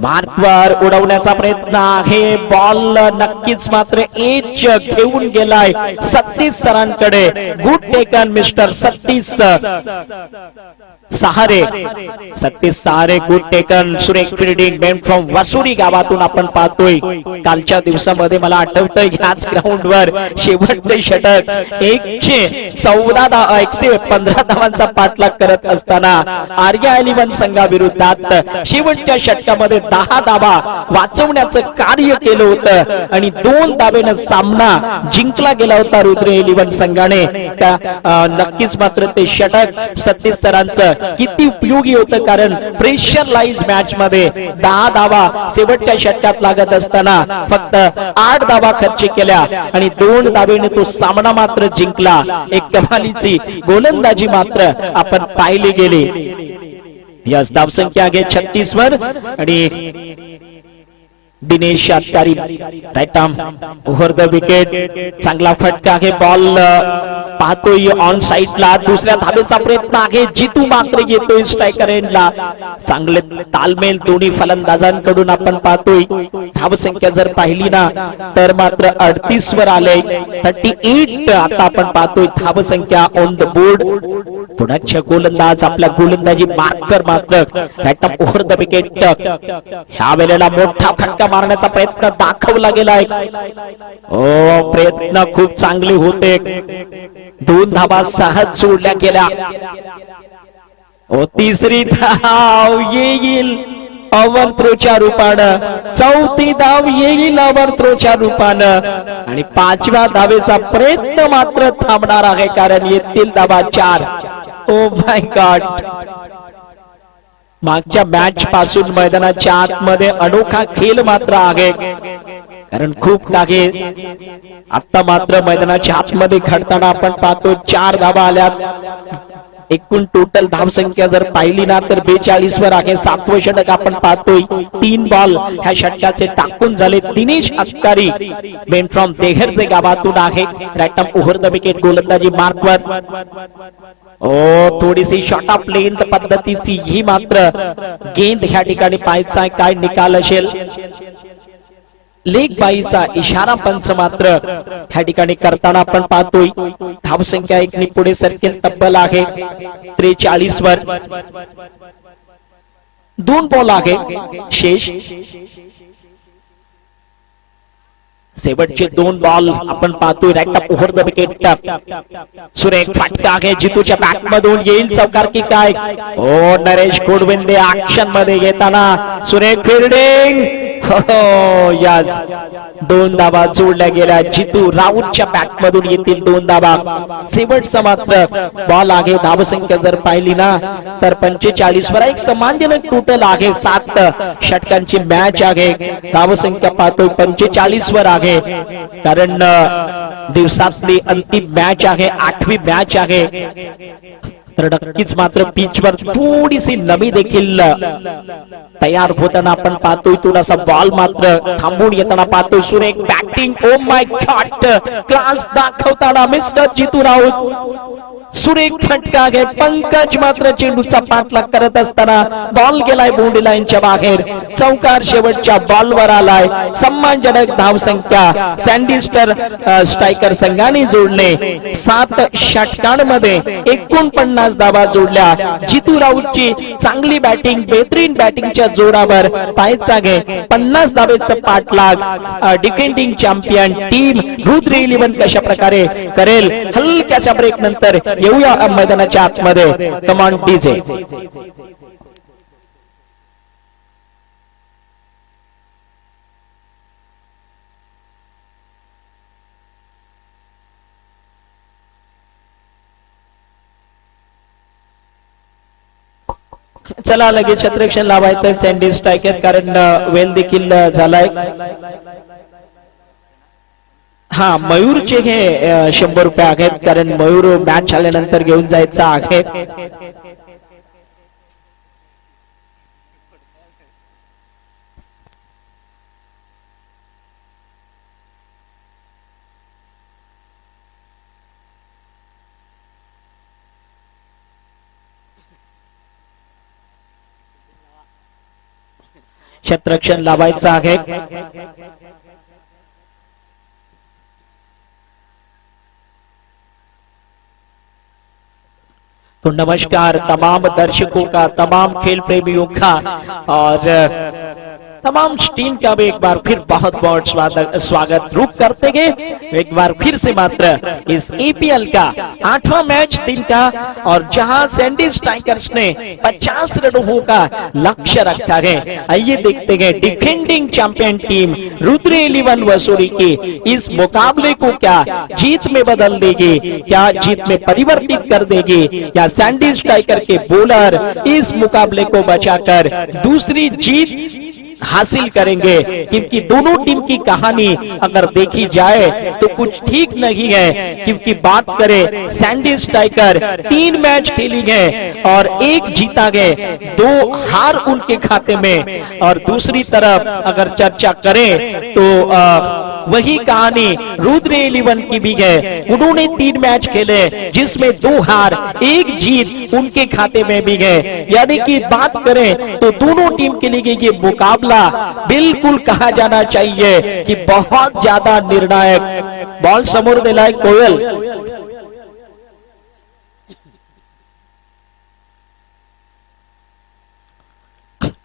मार्कवर उडवण्याचा प्रयत्न आहे. बॉल नक्कीच मात्र एज घेऊन गेलाय 36 रनांकडे. Good taken mister 36 Sahare. 36 Sahare. Good taken. सुरेख फिल्डिंग. मेन फ्रॉम वसुरी गावातून आपण पाहतोय. कालच्या दिवसामध्ये मला आठवतंय ह्याच ग्राउंडवर शेवटचे षटक 115 धावांचा पाठलाग करत असताना आर्या 11 संघाविरोधात शेवटच्या षटकामध्ये 10 धावा वाचवण्याचं कार्य केलं होतं आणि 2 धावेनं सामना जिंकला गेला होता रुद्र 11 संघाने. नक्कीच मात्र ते षटक 36 रनांचं किती उपयोगी होतं, कारण प्रेशरलाइज मॅच मध्ये 10 धावा शेवटच्या षटकात लागत असताना फक्त 8 धावा खर्च केल्या आणि 2 धावेने तो सामना मात्र जिंकला. एक कमालीची गोलंदाजी मात्र आपण पाहिली गेली. यस, धावसंख्या आहे 36 वर आणि Dinesh Ankari right arm over the wicket. चांगला फटका आहे. बॉल पाहतोय ऑन साइडला. दुसऱ्या धावेचा प्रयत्न आहे. जितू मात्र येतोय स्ट्रायकर एंडला. चांगले तालमेल दोन्ही फलंदाजांकडून आपण पाहतोय. धावसंख्या जर पाहिली ना तर मात्र 38 वर आले. 38 आता आपण पाहतोय धावसंख्या ऑन द बोर्ड. पुण्याच्या गोलंदाज आपल्या गोलंदाजी मार्कर मात्र रॅटम ओव्हर द विकेट. ह्या वेळेला मोठा फटका मारण्याचा प्रयत्न दाखवला गेलाय. प्रयत्न खूप चांगले होते. 2 धावा सहज सोडल्या गेल्या. तिसरी धाव येईल ओव्हर थ्रोच्या रूपानं. 4थी धाव येईल ओव्हर थ्रोच्या रूपानं आणि 5व्या धावेचा प्रयत्न मात्र थांबणार आहे, कारण येतील धावा 4. Oh my God. मागच्या मॅच पासून मैदानाच्या आतमध्ये अनोखा खेळ मात्र आहे, कारण खूप काही आता मात्र मैदानाच्या आतमध्ये घडताना आपण पाहतो. 4 धावा आल्यात. एकूण टोटल धावसंख्या जर पाहिली ना तर 42 वर आहे. 7वं षटक आपण पाहतोय. 3 बॉल ह्या षटकाचे टाकून झाले. दिनेश अंकारी मेन फ्रॉम देघरचे गावातून आहे. रॅटम ओव्हर द विकेट. गोलंदाजी मार्कवर. थोडीशी शॉर्ट ऑफ लेंथ पद्धतीची ही मात्र गेंद ह्या ठिकाणी पाहायचा आहे काय निकाल असेल. लेग बाईचा इशारा पंच मात्र ह्या ठिकाणी करताना आपण पाहतोय. धावसंख्या 1 ने पुढे सरकेल. तब्बल आहे 43 वर. 2 बॉल आहे शेष. शेवटचे 2 बॉल आपण पाहतोय. राईट टप ओव्हर द विकेट. सुरेख फटका आहे जितूच्या बॅट मधून येईल चौकार की काय. ओ नरेश गोडविंदे ऍक्शन मध्ये येताना सुरेख फिल्डिंग. हो यस 2 धावा जोडल्या गेल्या. जितू राऊतच्या बॅट मधून येतील 2 धावा. शेवटचा मात्र बॉल आहे. धावसंख्या जर पाहिली ना तर 45 वर एक समानजनक टोटल आहे. 7 षटकांची मॅच आहे. धावसंख्या पाहतोय 45 वर आहे. कारण दिवसातली अंतिम मॅच आहे. 8वी मॅच आहे. तर नक्कीच मात्र पिचवर थोडीशी नमी देखील तयार होताना आपण पाहतोय. थोडासा बॉल मात्र थांबून येताना पाहतोय. सुरेख batting. Oh my God class दाखवताना मिस्टर जितू राऊत. सुरेख फटका आहे. पंकज मात्र चेंडूचा पाठलाग करत असताना बॉल गेलाय बाउंड्री लाईनच्या बाहेर. चौकार शेवटच्या बॉलवर आलाय. सम्मानजनक धावसंख्या सँडीस्टर स्ट्रायकर संघाने जोडले. 7 षटकांमध्ये 49 धावा जोडल्या. जितू राऊतची चांगली बॅटिंग, बेहतरीन बॅटिंगच्या जोरावर पाहायचा घे 50 धावेचा पाठलाग डिफेंडिंग चॅम्पियन टीम रुद्र 11 कशा प्रकारे करेल. हलक्याच्या ब्रेक नंतर येऊया मैदानाच्या आतमध्ये. कमान डीजे. चला लगेच क्षेत्ररक्षण लावायचं सँडी स्ट्रायकर कारण वेल देखील झालाय. हा मयूरचे हे 100 रुपये आहेत कारण मयूर मॅच झाल्यानंतर घेऊन जायचा आहे. क्षेत्ररक्षण लावायचं आहे. तो नमस्कार तमाम दर्शकों का, तमाम खेल प्रेमियों का और तमाम टीम का भी एक बार फिर बहुत बहुत स्वागत रुक करते गए. एक बार फिर से मात्र इस एपीएल का 8वां मैच दिन का और जहां सैंडी स्ट्राइकर्स ने 50 रनों का लक्ष्य रखा है. आइए देखते हैं डिफेंडिंग चैंपियन टीम रुद्र 11 वसूरी की इस मुकाबले को क्या जीत में बदल देगी, क्या जीत में परिवर्तित कर देगी, या सैंडी स्ट्राइकर के बॉलर इस मुकाबले को बचाकर दूसरी जीत हासिल करेंगे. क्योंकि दोनों टीम की कहानी अगर देखी जाए तो कुछ ठीक नहीं है. क्योंकि बात करें सैंडी स्ट्राइकर 3 मैच खेली है और 1 जीता गए, 2 हार उनके खाते में. और दूसरी तरफ अगर चर्चा करें तो वही कहानी रुद्र 11 की भी है. उन्होंने 3 मैच खेले जिसमें 2 हार 1 जीत उनके खाते में भी है. यानी कि बात करें तो दोनों टीम के लिए ये मुकाबला बिल्कुल कहा जाना चाहिए कि बहुत ज्यादा निर्णायक. बॉल समोर दिलाय कोयल.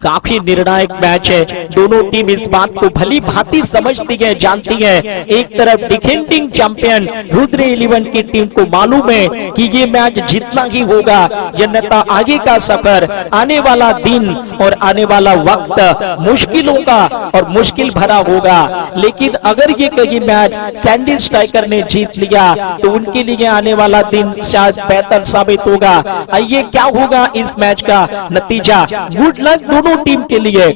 काफी निर्णायक मैच है. दोनों टीम इस बात को भली भांति समझती है, जानती है. एक तरफ डिफेंडिंग चैंपियन रुद्र 11 की टीम को मालूम है कि ये मैच जीतना ही होगा, अन्यथा आगे का सफर, आने वाला दिन और आने वाला वक्त मुश्किलों का और मुश्किल भरा होगा. लेकिन अगर ये कहीं मैच सैंडी स्ट्राइकर ने जीत लिया तो उनके लिए आने वाला दिन शायद बेहतर साबित होगा. आइए क्या होगा इस मैच का नतीजा. गुड लक दोनों टीम के लिए.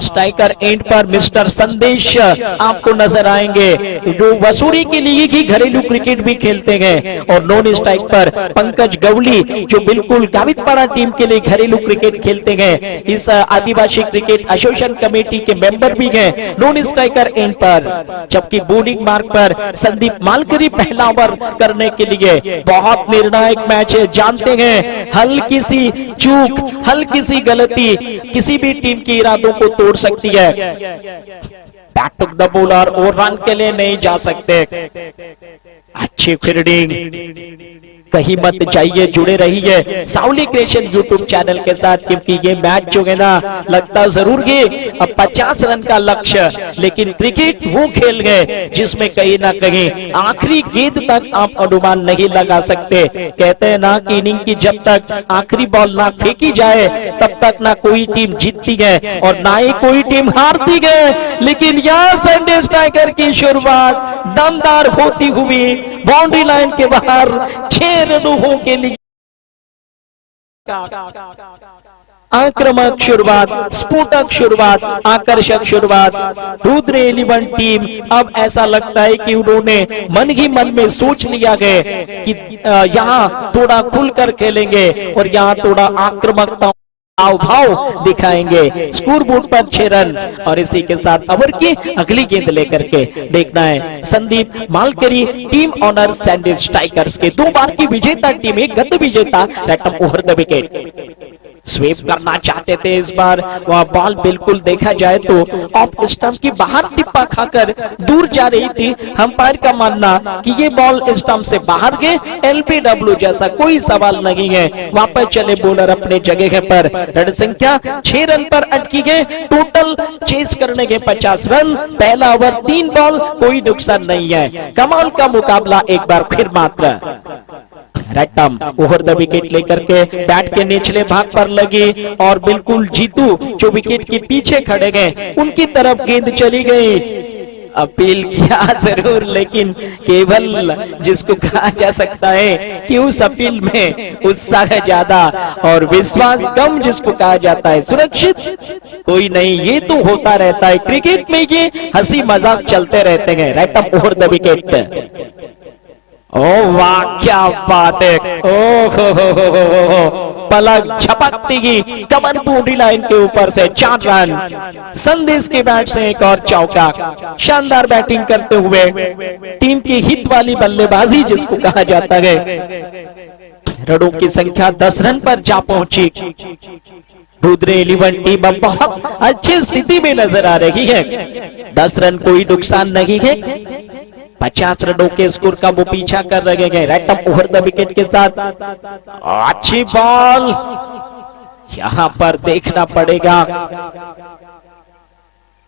स्ट्राइकर एंड पर मिस्टर संदेश आपको नजर आएंगे जो वसूरी के लिए ही घरेलू क्रिकेट भी खेलते हैं. और नॉन स्ट्राइक पर पंकज गवली जो बिल्कुल गावितपाड़ा टीम के लिए घरेलू क्रिकेट खेलते हैं. इस आदिवासी क्रिकेट एसोसिएशन कमेटी के मेंबर भी हैं नॉन स्ट्राइकर एंड पर. जबकि बॉलिंग मार्ग पर संदीप मालकरी पहला ओवर करने के लिए. बहुत निर्णायक मैच है. जानते हैं हल्की सी चूक, हल्की सी गलती किसी भी टीम के इरादों को तोड़ सकती है. बैक टू द बॉलर और रन के लिए नहीं जा सकते. अच्छी फील्डिंग. कहीं मत जाइए, जुड़े रहिए साउली क्रिएशन यूट्यूब चैनल के साथ क्योंकि ये मैच जो है ना लगता जरूर है अब 50 रन का लक्ष्य, लेकिन क्रिकेट वो खेल गए जिसमें कहीं ना कहीं आखिरी गेंद तक आप अनुमान नहीं लगा सकते। कहते हैं ना कि इनिंग की जब तक आखिरी बॉल ना फेंकी जाए तब तक ना कोई टीम जीतती है और ना ही कोई टीम हारती है। लेकिन यहाँ सैंडी स्ट्राइकर की शुरुआत दमदार होती हुई बाउंड्री लाइन के बाहर 6 रनों के लिए आक्रामक शुरुआत, स्फोटक शुरुआत, आकर्षक शुरुआत। रुद्र 11 टीम अब ऐसा लगता है कि उन्होंने मन ही मन में सोच लिया है कि यहाँ थोड़ा खुलकर खेलेंगे और यहाँ थोड़ा आक्रामकता भाव दिखाएंगे। स्कोर बोर्ड पर 6 रन और इसी के साथ ओवर की अगली गेंद लेकर के देखना है Sandeep Malkari, team owner Sandy strikers के 2 बार की विजेता टीम, एक गत विजेता right arm over the wicket. Sweep करना चाहते थे इस बार, वह बॉल बिल्कुल देखा जाए तो ऑफ स्टंप की बाहर टिप्पा खाकर दूर जा रही थी। अंपायर का मानना कि ये बॉल स्टंप से बाहर गए, एलबीडब्ल्यू जैसा कोई सवाल नहीं है। वापस चले बॉलर अपने जगह पर। रन संख्या 6 रन पर अटकी गए। टोटल चेस करने के 50 रन। पहला ओवर 3 बॉल, कोई नुकसान नहीं है। कमाल का मुकाबला एक बार फिर मात्र। रैटम ओवर द विकेट लेकर के बैट के निचले भाग पर लगी और बिल्कुल जीतू जो विकेट के पीछे खड़े गए उनकी तरफ गेंद चली गई। अपील किया जरूर, लेकिन केवल जिसको कहा जा सकता है कि उस अपील में उत्साह ज्यादा और विश्वास कम जिसको कहा जाता है। सुरक्षित कोई नहीं, ये तो होता रहता है क्रिकेट में, ये हंसी मजाक चलते रहते हैं। रैटम ओवर द विकेट। ओ वाह क्या बात है, ओ हो पलक झपकती ही कमर बाउंड्री लाइन के ऊपर से 4 रन। संदेश के बैट से एक और चौका। शानदार बैटिंग करते हुए टीम की हित वाली बल्लेबाजी जिसको कहा जाता है। रनों की संख्या 10 रन पर जा पहुंची। रुद्र 11 टीम अब बहुत अच्छी स्थिति में नजर आ रही है। 10 रन कोई नुकसान नहीं है। 50 रनों के स्कोर का वो पीछा कर रहे हैं। रैटम ओवर द विकेट के साथ अच्छी बॉल, यहां पर देखना पड़ेगा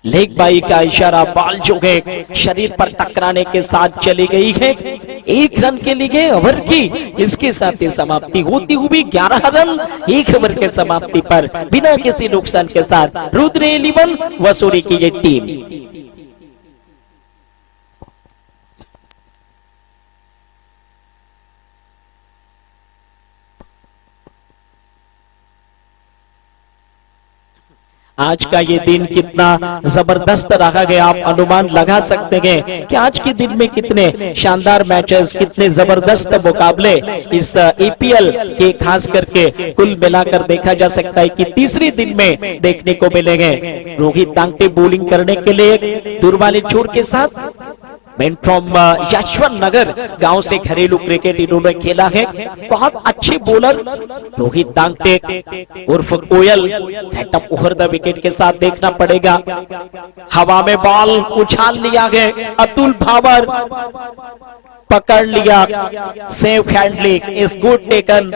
लेग बाई का इशारा। बॉल जो है शरीर पर टकराने के साथ चली गई है। 1 रन के लिए ओवर की इसके साथ ही समाप्ति होती हुई 11 रन 1 ओवर के समाप्ति पर बिना किसी नुकसान के साथ रुद्र 11 वसूरी की ये टीम। आज का ये दिन कितना जबरदस्त रहा है आप अनुमान लगा सकते हैं कि आज के दिन में कितने शानदार मैचेस, कितने जबरदस्त मुकाबले इस ईपीएल के खास करके कुल मिलाकर देखा जा सकता है कि तीसरे दिन में देखने को मिलेंगे। रोहित दांगटे बॉलिंग करने के लिए दुर्वाले छोर के साथ मैन फ्रॉम यशवंत नगर गांव से घरेलू क्रिकेट इन्होंने खेला है। बहुत अच्छे बॉलर रोहित दांगटे उर्फ कोयल। रैटम ओवर द विकेट के साथ देखना पड़ेगा। हवा में बॉल उछाल लिया गया, अतुल भावर पकड़ लिया, safe handling is good taken.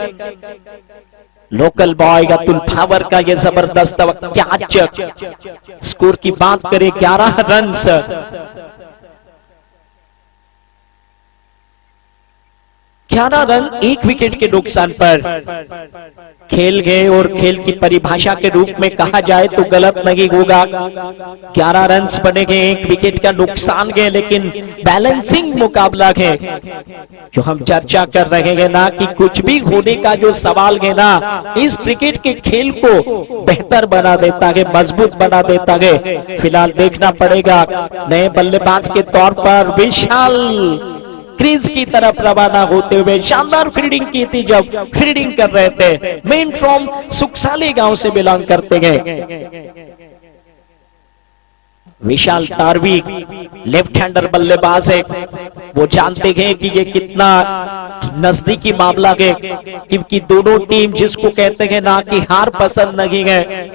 Local boy Atul भावर का ये जबरदस्त कैच। स्कोर की बात करें 11 रन। 11 रन 1 विकेट के नुकसान पर खेल गए और खेल की परिभाषा के रूप में कहा जाए तो गलत नहीं होगा। 11 रन बने गए, 1 विकेट का नुकसान गए, लेकिन बैलेंसिंग मुकाबला है जो हम चर्चा कर रहे हैं ना कि कुछ भी होने का जो सवाल है ना, इस क्रिकेट के खेल को बेहतर बना देता है, मजबूत बना देता है। फिलहाल देखना पड़ेगा नए बल्लेबाज के तौर पर विशाल क्रीज की तरफ रवाना होते हुए शानदार फील्डिंग की थी। जब फील्डिंग कर रहे थे, मेन फ्रॉम सुखसाली गांव से बिलोंग करते हैं विशाल तारवी, लेफ्ट हैंडर बल्लेबाज है। वो जानते हैं कि ये कितना नजदीकी मामला है, क्योंकि दोनों टीम जिसको कहते हैं ना कि हार पसंद नहीं है।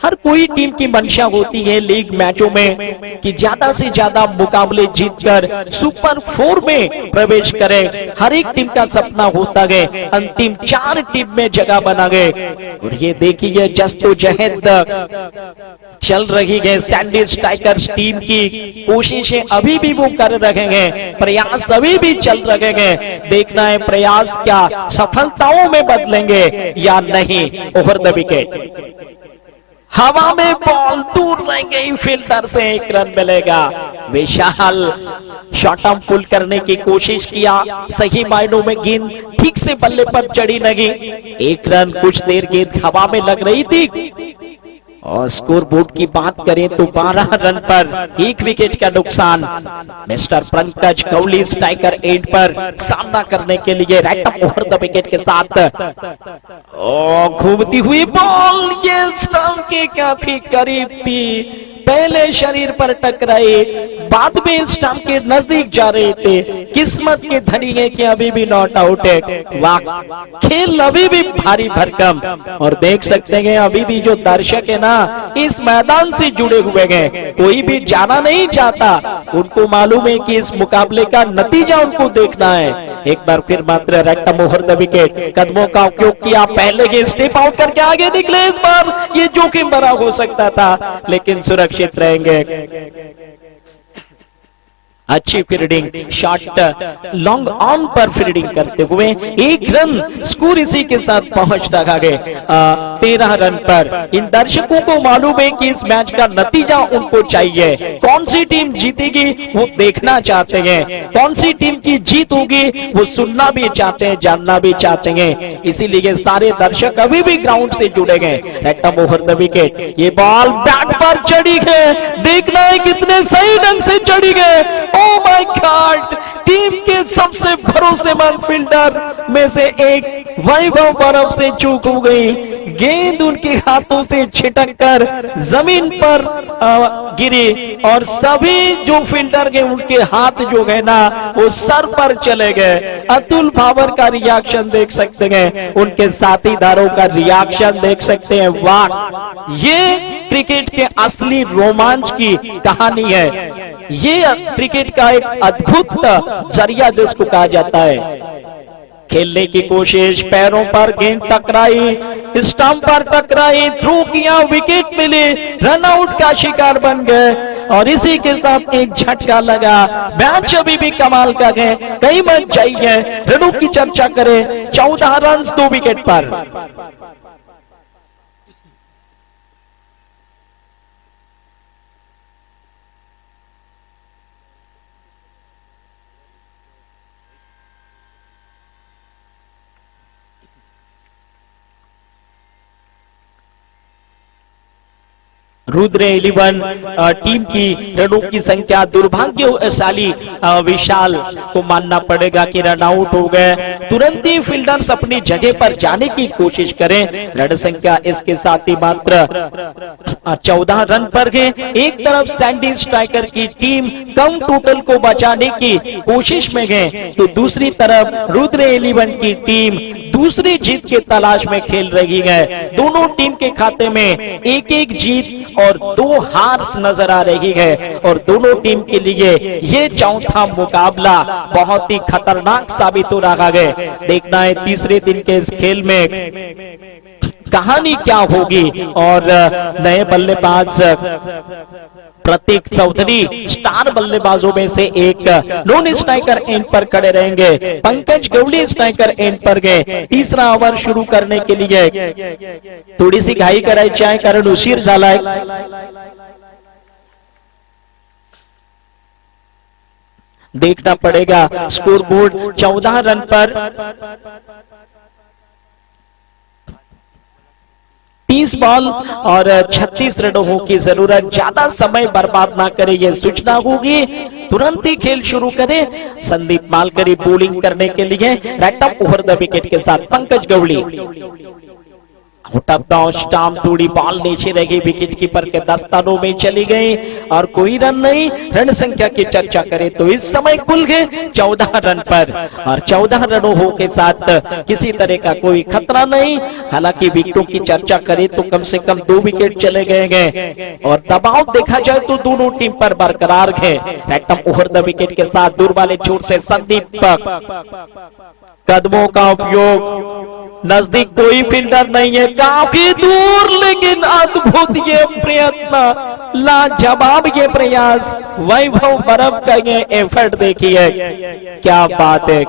हर कोई टीम की मंशा होती है लीग मैचों में कि ज्यादा से ज्यादा मुकाबले जीतकर सुपर 4 में प्रवेश करे। हर एक टीम का सपना होता है अंतिम 4 टीम में जगह बना गए। और ये देखिए जस्तोजहद चल रही है सैंडी स्ट्राइकर्स टीम की कोशिशें अभी भी वो कर रहे हैं, प्रयास अभी भी चल रहे हैं। देखना है प्रयास क्या सफलताओं में बदलेंगे या नहीं। ओवर द विकेट, हवा में बॉल दूर रह गई, फील्डर से 1 रन मिलेगा। विशाल शॉर्ट आर्म पुल करने की कोशिश किया, सही मायनों में गेंद ठीक से बल्ले पर चढ़ी नहीं। 1 रन, कुछ देर गेंद हवा में लग रही थी। और स्कोर बोर्ड की बात करें तो 12 रन पर 1 विकेट का नुकसान। Mister Pankaj Gauli striker end पर सामना करने के लिए right up over the wicket के साथ घूमती हुई बॉल, ये स्टंप के काफी करीब थी, पहले शरीर पर टकराई, बाद में स्टंप के नजदीक जा रहे थे। किस्मत के धनी है कि अभी भी नॉट आउट है। वाह, खेल अभी भी भारी भरकम। और देख सकते हैं अभी भी जो दर्शक है ना इस मैदान से जुड़े हुए हैं, कोई भी जाना नहीं चाहता। उनको मालूम है कि इस मुकाबले का नतीजा उनको देखना है। एक बार फिर मात्र रैक्टम ओवर द विकेट, कदमों का उपयोग किया, पहले के स्टेप आउट करके आगे निकले। इस बार ये जोखिम भरा हो सकता था लेकिन सुरक्षित रहेंगे। अच्छी fielding, shot long on per fielding करते हुए 1 रन, स्कोर इसी के साथ पहुंच रखा गया 13 रन पर। इन दर्शकों को मालूम है कि इस मैच का नतीजा उनको चाहिए, कौन सी टीम जीतेगी वो देखना चाहते हैं, कौन सी टीम की जीत होगी वो सुनना भी चाहते हैं, जानना भी चाहते हैं। इसीलिए सारे दर्शक अभी भी ग्राउंड से जुड़े गए। रैक्टम ओवर द विकेट, ये बॉल बैट पर चढ़ी है, देखना है कितने सही ढंग से चढ़ी गए। ओह माय गॉड, टीम के सबसे भरोसेमंद फील्डर में से एक वैभव बर्फ से चूक हो गई। गेंद उनके हाथों से छिटक कर जमीन पर गिरी और सभी जो फील्डर के उनके हाथ जो है ना वो सर पर चले गए। अतुल भावर का रिएक्शन देख सकते हैं, उनके साथीदारों का रिएक्शन देख सकते हैं। वाह, ये क्रिकेट के असली रोमांच की कहानी है। ये क्रिकेट का एक अद्भुत जरिया जिसको कहा जाता है। खेलने की कोशिश, पैरों पर गेंद टकराई, स्टंप पर टकराई, थ्रो किया, विकेट मिले, रन आउट का शिकार बन गए। और इसी के साथ एक झटका लगा। मैच अभी भी कमाल का है, कई मैच चाहिए। रनों की चर्चा करें, 14 रन 2 विकेट पर। रुद्र 11 टीम की रनों की संख्या दुर्भाग्यशाली विशाल को मानना पड़ेगा कि रन आउट हो गए। तुरंत ही फील्डर्स अपनी जगह पर जाने की कोशिश करें। रन संख्या इसके साथ ही मात्र 14 रन पर है। एक तरफ सैंडी स्ट्राइकर की टीम कम टोटल को बचाने की कोशिश में है तो दूसरी तरफ रुद्र 11 की टीम दूसरी जीत की तलाश में खेल रही है। दोनों टीम के खाते में 1-1 जीत और 2 हार नजर आ रही है और दोनों टीम के लिए ये चौथा मुकाबला बहुत ही खतरनाक साबित हो रहा है। देखना है तीसरे दिन के इस खेल में कहानी क्या होगी और नए बल्लेबाज प्रतीक चौधरी स्टार बल्लेबाजों में से एक नॉन स्ट्राइकर एंड पर खड़े रहेंगे। पंकज गौली स्ट्राइकर एंड पर गए। तीसरा ओवर शुरू करने के लिए थोड़ी सी घाई करायची आहे कारण उशीर झालाय। देखना पड़ेगा स्कोर बोर्ड 14 रन पर 30 बॉल और 36 रनों की जरूरत। ज्यादा समय बर्बाद ना करे ये सूचना होगी। तुरंत ही खेल शुरू करें। संदीप मालकरी बॉलिंग करने के लिए right up over the wicket के साथ पंकज गौली। स्टाम्प थोड़ी बॉल नीचे रही, विकेट कीपर के दस्तानों में चली गई और कोई रन नहीं। रन संख्या की चर्चा करें तो इस समय कुल गए 14 रन पर और 14 रनों के साथ किसी तरह का कोई खतरा नहीं। हालांकि विकेटों की चर्चा करें तो कम से कम 2 विकेट चले गए और दबाव देखा जाए तो दोनों टीम पर बरकरार है। रैक्टम ओवर द विकेट के साथ दूर वाले छोर से संदीप कदमों का उपयोग नजदीक कोई फील्डर नहीं है, काफी दूर, लेकिन अद्भुत ये प्रयत्न, लाजवाब ये प्रयास, वैभव बरब का ये एफर्ट देखिए, क्या बात है।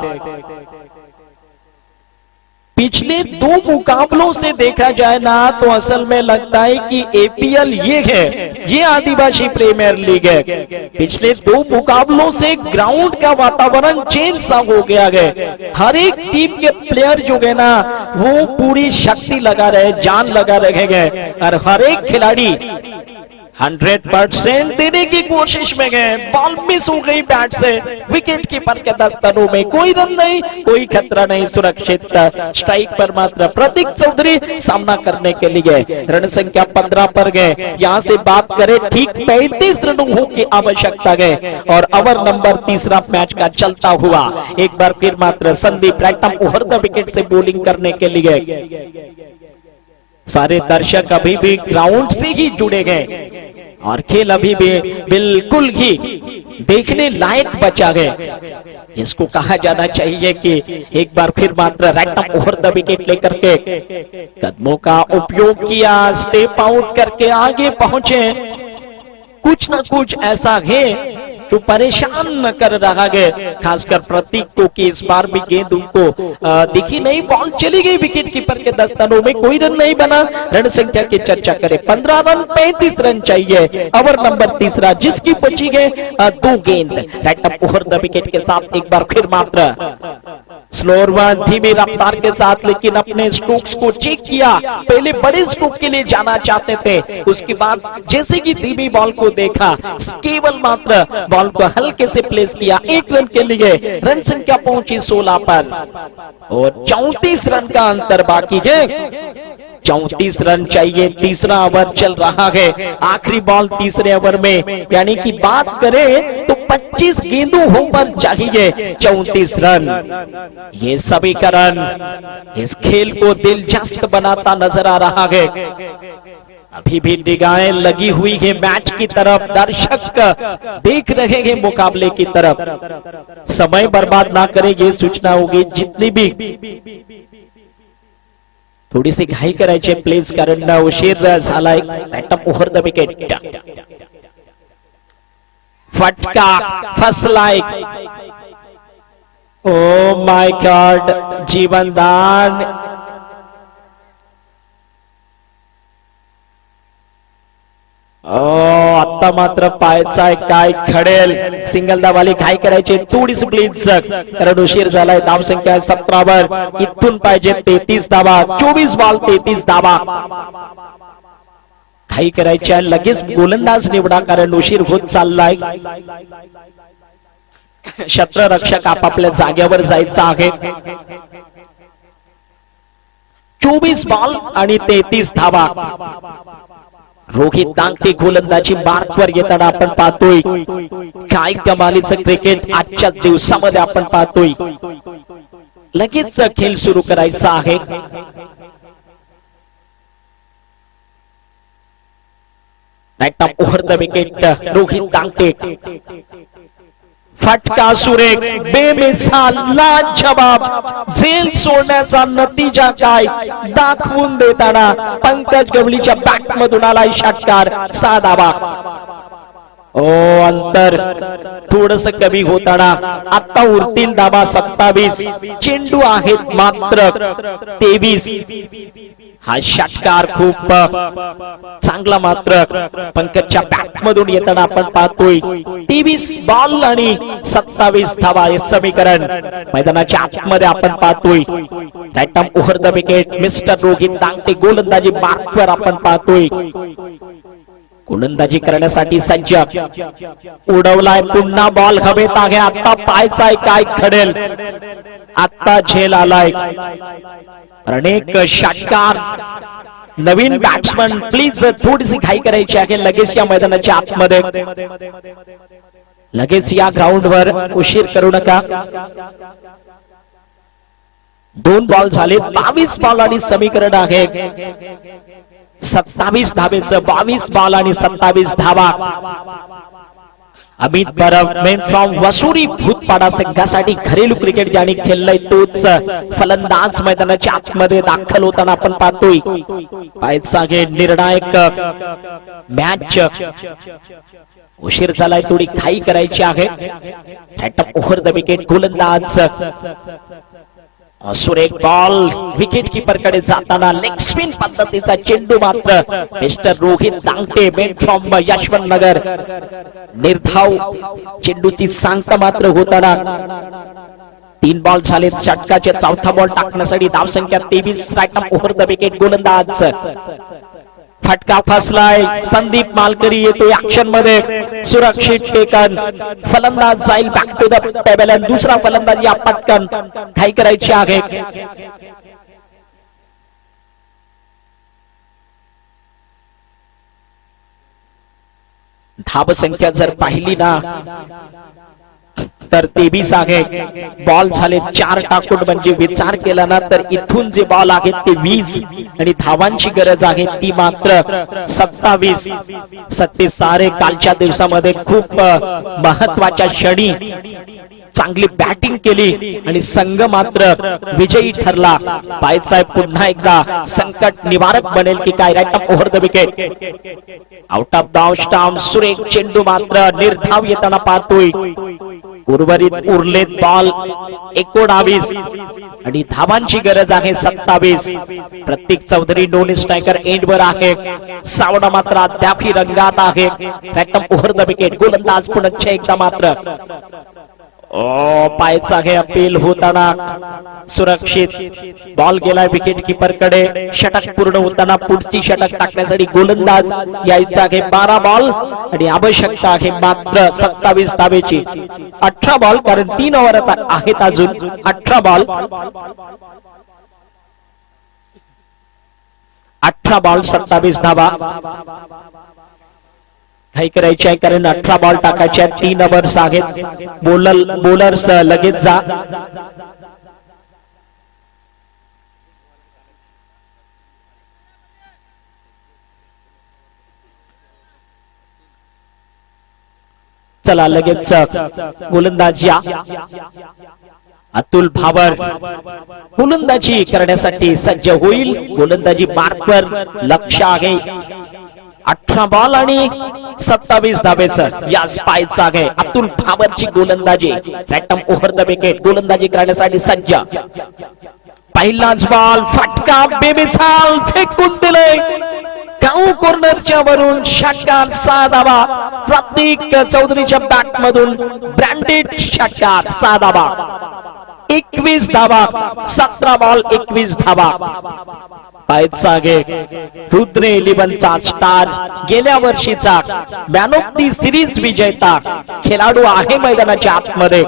पिछले 2 मुकाबलों से देखा जाए ना तो असल में लगता है कि एपीएल ये है, ये आदिवासी प्रीमियर लीग है। पिछले 2 मुकाबलों से ग्राउंड का वातावरण चेंज सा हो गया है। हर एक टीम के प्लेयर जो है ना वो पूरी शक्ति लगा रहे, जान लगा रहे हैं, और हर एक खिलाड़ी 100% देने की कोशिश में गए। बॉल मिस हो गई बैट से, विकेट कीपर के दस्तों में कोई रन नहीं, कोई खतरा नहीं, सुरक्षित स्ट्राइक पर मात्र प्रतीक चौधरी सामना करने के लिए। रन संख्या 15 पर गए। यहाँ से बात करें ठीक 35 रनों की आवश्यकता है और ओवर नंबर 3 मैच का चलता हुआ एक बार फिर मात्र संदीप रैटम उभरता विकेट से बॉलिंग करने के लिए। सारे दर्शक अभी भी ग्राउंड से ही जुड़े गए और खेल अभी भी बिल्कुल ही देखने लायक बचा गए। इसको कहा जाना चाहिए कि एक बार फिर मात्र रैटम ओवर द विकेट लेकर के कदमों का उपयोग किया, स्टेप आउट करके आगे पहुंचे। कुछ न कुछ ऐसा है जो परेशान न कर रहा है, खासकर प्रतीक को कि इस बार भी गेंद उनको दिखी नहीं। बॉल चली गई विकेट कीपर के दस्तों में, कोई रन नहीं बना। रन संख्या की चर्चा करें, 15 रन 35 रन चाहिए। ओवर नंबर 3 जिसकी बची है 2 गेंद। रैटम ओवर द विकेट के साथ एक बार फिर मात्र स्लोअर वन, धीमी रफ्तार के साथ, लेकिन अपने स्ट्रोक्स को चेक किया। पहले बड़े स्ट्रोक के लिए जाना चाहते थे, उसके बाद जैसे कि धीमी बॉल को देखा, केवल मात्र बॉल को हल्के से प्लेस किया। 1 रन के लिए रन संख्या पहुंची 16 पर और 34 रन का अंतर बाकी है। 34 रन चाहिए। तीसरा ओवर चल रहा है, आखिरी बॉल तीसरे ओवर में, यानी कि बात करें तो 25 गेंदों हो पर चाहिए 34 रन। ये सभी का रन इस खेल को दिलचस्प बनाता नजर आ रहा है। अभी भी निगाहें लगी हुई है मैच की तरफ, दर्शक देख रहे हैं मुकाबले की तरफ। समय बर्बाद ना करें ये सूचना होगी। जितनी भी थोडीशी घाई करायची प्लीज, कारण उशीर झालाय। रॅटम ओव्हर द विकेट, फटका फसलाय। ओ माय गॉड, जीवनदान। आता मात्र पायचा आहे, काय घडेल? सिंगल धावाली घाई करायची थोडीशी प्लीज, कारण उशीर झालाय। धाव संख्या 17 वर, इथून पाहिजे 33 धावा, 24 बॉल 33 धावा। घाई करायची आहे, लगेच गोलंदाज निवडा, कारण उशीर होत चाललाय। क्षेत्ररक्षक आपापल्या जागेवर जायचं आहे। 24 बॉल आणि 33 धावा। रोहित दांगटे गोलंदाजी मार्कवर येताना आपण पाहतोय। काय कमालीचं क्रिकेट आजच्या दिवसामध्ये आपण पाहतोय। लगेच खेळ सुरू करायचा आहे। रॅटम ओव्हर द विकेट, रोहित दांगटे। फटका सुरेख, बेमिसाल, लाजवाब, झेल सोडण्याचा नतीजा काय दाखवून देताना पंकज गवळीच्या बॅट मधून आलाय षटकार, 6 धावा। ओ अंतर थोडस कमी होताना आता उरतील धावा 27, चेंडू आहेत मात्र 23। हा षटकार खूप चांगला मात्र पंकजच्या बॅट मधून येताना आपण पाहतोय। 23 बॉल आणि 27 धावा हे समीकरण मैदानाच्या आतमध्ये आपण पाहतोय। Right arm over the wicket, mister Rohit Dangte गोलंदाजी मार्कवर आपण पाहतोय। गोलंदाजी करण्यासाठी सज्ज, उडवलाय, पुन्हा बॉल हवेत आहे। आता पायचाय, काय घडेल? आता झेल आलाय। अनेक षटकार, नवीन बॅट्समन प्लीज थोडीशी घाई करायची आहे। लगेच या मैदानाच्या आतमध्ये, लगेच या ग्राउंडवर उशीर करू नका। 2 बॉल झाले, 22 बॉल आणि समीकरण आहे 27 धावेचं। 22 बॉल आणि 27 धावा। अमित परब मेन फ्रॉम वसुरी भूतपाडा संघासाठी घरेलू क्रिकेट ज्याने खेळलंय तोच फलंदाज मैदानाच्या आतमध्ये दाखल होताना आपण पाहतोय. पाहायचा घे निर्णायक मॅच उशीर झालाय, थोडी खाई करायची आहे. ओव्हर द विकेट गोलंदाज सुरेख बॉल विकेट कीपर कडे जाताना लेग स्पिन पद्धतीचा चेंडू मात्र mister Rohit Dangte main from Yashwant Nagar निर्धाव चेंडूची सांगता मात्र होताना 3 बॉल झाले. षटकाचे चौथा बॉल टाकण्यासाठी धावसंख्या 23. ओव्हर द विकेट गोलंदाज फटका फसलाय. संदीप मालकरी येतोय ऍक्शन मध्ये. सुरक्षित टेकन फलंदाज जाईल बॅक टू द टेबल. दुसरा फलंदाज या पटकन घाई करायची आहे. धाव संख्या जर पाहिली ना तर 23 आहे. बॉल झाले 4 टाकून म्हणजे विचार केला ना तर इथून जे बॉल आहेत ते 20 आणि धावांची गरज आहे ती मात्र 27. सत्य सारे कालच्या दिवसामध्ये खूप महत्वाच्या क्षणी चांगली बॅटिंग केली आणि संघ मात्र विजयी ठरला. पायसाहेब पुन्हा एकदा संकट निवारक बनेल की काय. Right up over the wicket out off धाव स्टंप. सुरेख चेंडू मात्र निर्धाव येताना पाहतोय. उर्वरित उरलेत बॉल 19 आणि धावांची गरज आहे 27. प्रत्येक चौधरी नॉन स्ट्रायकर एंडवर आहे. सावडा मात्र अद्याप ही रंगात आहे. रॅटम ओव्हर द विकेट गोलंदाज पुन्हा एकदा मात्र पायचा आहे. अपील होताना सुरक्षित बॉल गेलाय विकेट कीपर कडे. षटक पूर्ण होताना पुढची षटक टाकण्यासाठी गोलंदाज यायचा आहे. 12 बॉल आणि आवश्यकता आहे मात्र 27 धावेची. 18 बॉल कारण 3 ओव्हर आहेत अजून. 18 बॉल 27 धावा. काही करायची आहे कारण 18 बॉल टाकायच्या. 3 ओव्हर्स आहेत. बॉलर्स लगेच जा. चला लगेच गोलंदाज या. अतुल भावर गोलंदाजी करण्यासाठी सज्ज होईल. गोलंदाजी मार्कवर लक्ष आहे. 18 बॉल आणि 27 धावेचं या स्पायचा आहे. अतुल भावरची गोलंदाजी. रॅटम ओव्हर द विकेट गोलंदाजी करण्यासाठी सज्ज. पहिलाच बॉल फटका बेमिसाल फेकून दिले. गाव कॉर्नरच्या वरून षटकार 6 धावा. प्रत्येक चौधरीच्या बॅट मधून ब्रँडेड षटकार 6 धावा. 21 धावा. 17 बॉल 21 धावा. पायचा घे रुद्र 11चा स्टार. गेल्या वर्षीचा मॅन ऑफ दी सिरीज विजेता खेळाडू आहे मैदानाच्या आतमध्ये.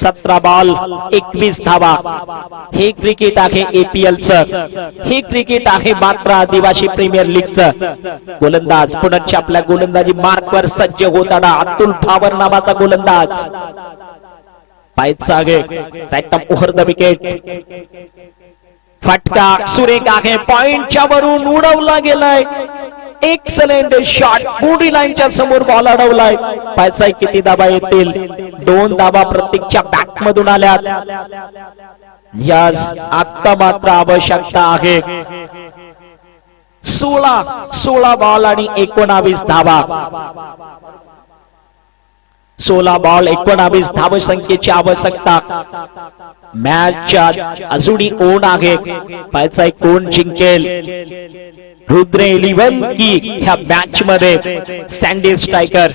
17 बॉल 21 धावा. हे क्रिकेट आहे एपीएल चं. हे क्रिकेट आहे मात्र आदिवासी प्रीमियर लीग चं. गोलंदाज पुन्हा आपल्या गोलंदाजी मार्कवर सज्ज होताना अतुल भावर नावाचा गोलंदाज. पायचा घे राईट ओव्हर द विकेट. फटका सुरेख आहे. पॉइंटच्या वरून उडवला गेलाय. Excellent shot. बॉडी लाईनच्या समोर बॉल अडवलाय. पायचा किती धावा येतील. 2 धावा प्रत्येकच्या बॅट मधून आल्यात. यास आता मात्र आवश्यकता आहे 16 बॉल आणि 19 धावा. 16 बॉल 19 धाव संख्येची आवश्यकता. मॅचच्या अजूनही ओन आहे. पायचा कोण जिंकेल. रुद्र 11 की ह्या मॅच मध्ये Sandy striker.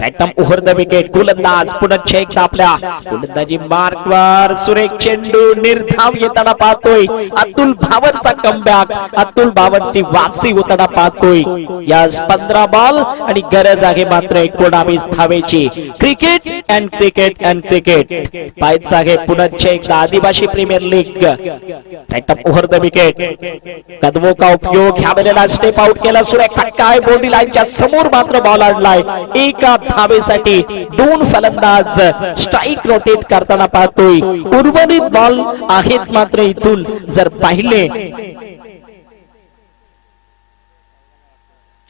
Right arm over the wicket गोलंदाज पुन्हा एकदा आपल्या गोलंदाजी मार्कवर. सुरेख चेंडू निर्धाव येताना पाहतोय. अतुल भावरचा कमबॅक. अतुल भावरची वापसी होताना पाहतोय. यास 15 बॉल आणि गरज आहे मात्र 19 धावेची. Cricket and cricket and cricket. पायचा आहे पुन्हा एकदा Adivasi premier league. Right arm over the wicket. कदमों का उपयोग ह्या स्टेप आउट केला. सुरेख फटका आहे. बॉडी लाईनच्या समोर मात्र बॉल आणलाय. एका धावेसाठी 2 फलंदाज स्ट्राईक रोटेट करताना पाहतोय. उर्वरित बॉल आहेत मात्र इथून जर पाहिले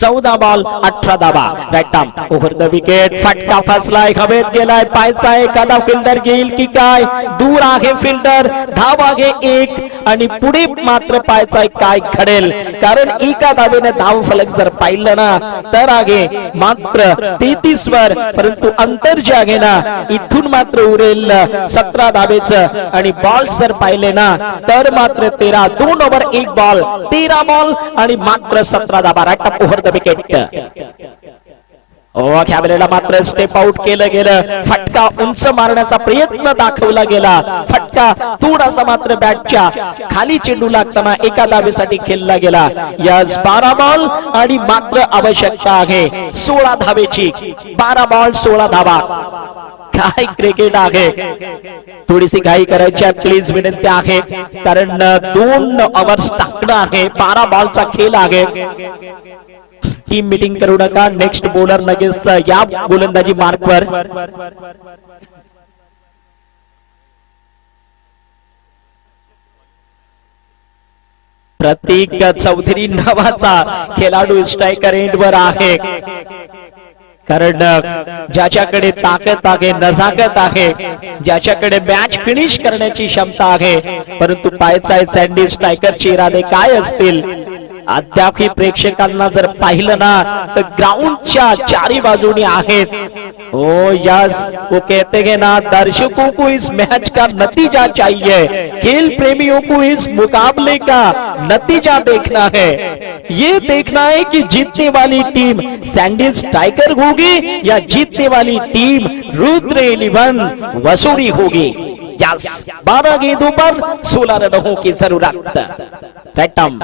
14 बॉल 18 धावा. Right arm over the wicket. फटका फसलाय, हवेत गेलाय, पायचा एखादा फिल्डर घेईल की काय, दूर आहे फिल्डर, धाव आहे एक आणि पुढे मात्र पायचा काय घडेल, कारण एका धावेने धाव फलक जर पाहिलं ना तर आहे मात्र 33 वर, परंतु अंतर जे आहे ना इथून मात्र उरेल 17 धावेचं आणि बॉल जर पाहिले ना तर मात्र 13. 2 ओव्हर 1 बॉल 13 बॉल आणि मात्र 17 धावा. Right arm over the wicket. ह्या वेळेला मात्र स्टेप आउट केलं गेलं. फटका उंच मारण्याचा प्रयत्न दाखवला गेला. फटका थोडासा मात्र बॅटच्या खाली चेंडू लागताना एका धावेसाठी खेळला गेला. यस 12 बॉल आणि मात्र आवश्यकता आहे 16 धावेची. 12 बॉल 16 धावा. काय क्रिकेट आहे, थोडीशी घाई करायची आहे प्लीज, विनंती आहे, कारण 2 ओव्हर्स टाकणं आहे. 12 बॉलचा खेळ आहे. टीम मीटिंग करू नका. नेक्स्ट बॉलर लगेच या गोलंदाजी मार्कवर. प्रतीक चौधरी नावाचा खेळाडू स्ट्रायकर एंडवर आहे, कारण ज्याच्याकडे ताकद आहे, नजाकत आहे, ज्याच्याकडे मॅच फिनिश करण्याची क्षमता आहे, परंतु पायचा सँडी स्ट्रायकरचे इरादे काय असतील अद्याप ही प्रेक्षकांना जर पाहिलं ना तर ग्राउंडच्या चारी बाजूनी आहेत. ओ यस, वो कहते हैं ना, दर्शकों को इस मैच का नतीजा चाहिए, खेल प्रेमियों को इस मुकाबले का नतीजा देखना है. ये देखना है कि जीतने वाली टीम सैंडी स्ट्राइकर होगी या जीतने वाली टीम रुद्र 11 वसूरी होगी. यस, 12 गेंदों पर 16 रनों की जरूरत. Right arm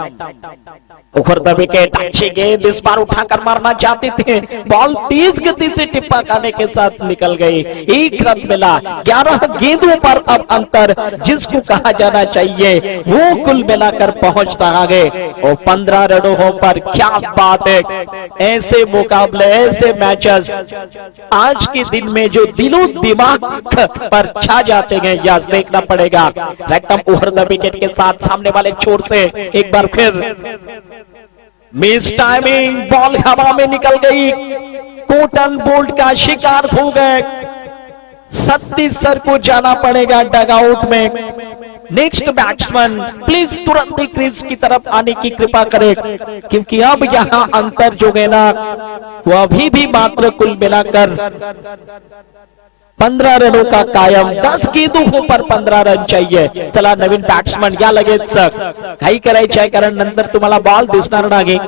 over the wicket. अच्छी गेंद इस बार उठाकर मारना चाहते थे, बॉल तेज गति से टिप्पा खाने के साथ निकल गई. 1 रन मिला. 11 गेंदों पर अब अंतर जिसको कहा जाना चाहिए वो कुल मिलाकर पहुंचता आगे और 15 रनों पर. क्या बात है, ऐसे मुकाबले, ऐसे मैचेस आज के दिन में जो दिलो दिमाग पर छा जाते हैं, यस देखना पड़ेगा. Right arm over the wicket के साथ सामने वाले छोर से एक बार फिर मिस टाइमिंग, बॉल हवा में निकल गई, कॉटन बोल्ट का शिकार हो गए. 37 सर को जाना पड़ेगा डगआउट में. नेक्स्ट बैट्समैन प्लीज तुरंत ही क्रीज की तरफ आने की कृपा करें, क्योंकि अब यहां अंतर जो है ना वो अभी भी मात्र कुल मिलाकर 15 रनों का कायम. 10 गेंदों पर 15 रन चाहिए. चला नवीन बॅट्समन या लगेच, काही करायचे आहे कारण नंतर तुम्हाला बॉल दिसणार नाही.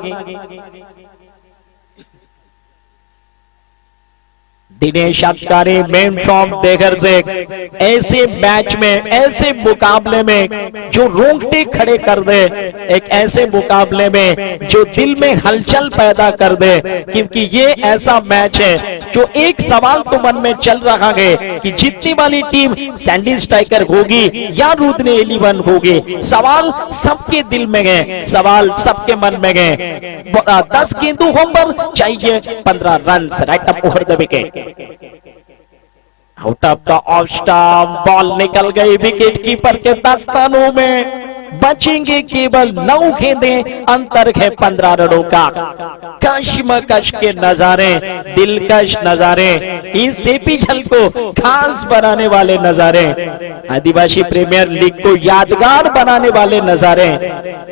दिनेश अटकारे मेन फ्रॉम देगर से ऐसे मैच में, ऐसे मुकाबले में जो रोंगटे खड़े कर दे, एक ऐसे मुकाबले में जो दिल में हलचल पैदा कर दे, क्योंकि ये ऐसा मैच है जो एक सवाल तो मन में चल रहा है कि जीतने वाली टीम सैंडी स्ट्राइकर होगी या रुद्र 11 होगी. सवाल सबके दिल में है, सवाल सबके मन में है. 10 गेंदों पर चाहिए 15 run. Right up over the wicket. Out of the off stump, ball निकल गई विकेट कीपर के दस्तानों में. बचेंगे केवल 9 गेंदें, अंतर है 15 रनों का. कश्मकश के नजारे, दिलकश नजारे, इस एपीएल को खास बनाने वाले नजारे, आदिवासी प्रीमियर लीग को यादगार बनाने वाले नजारे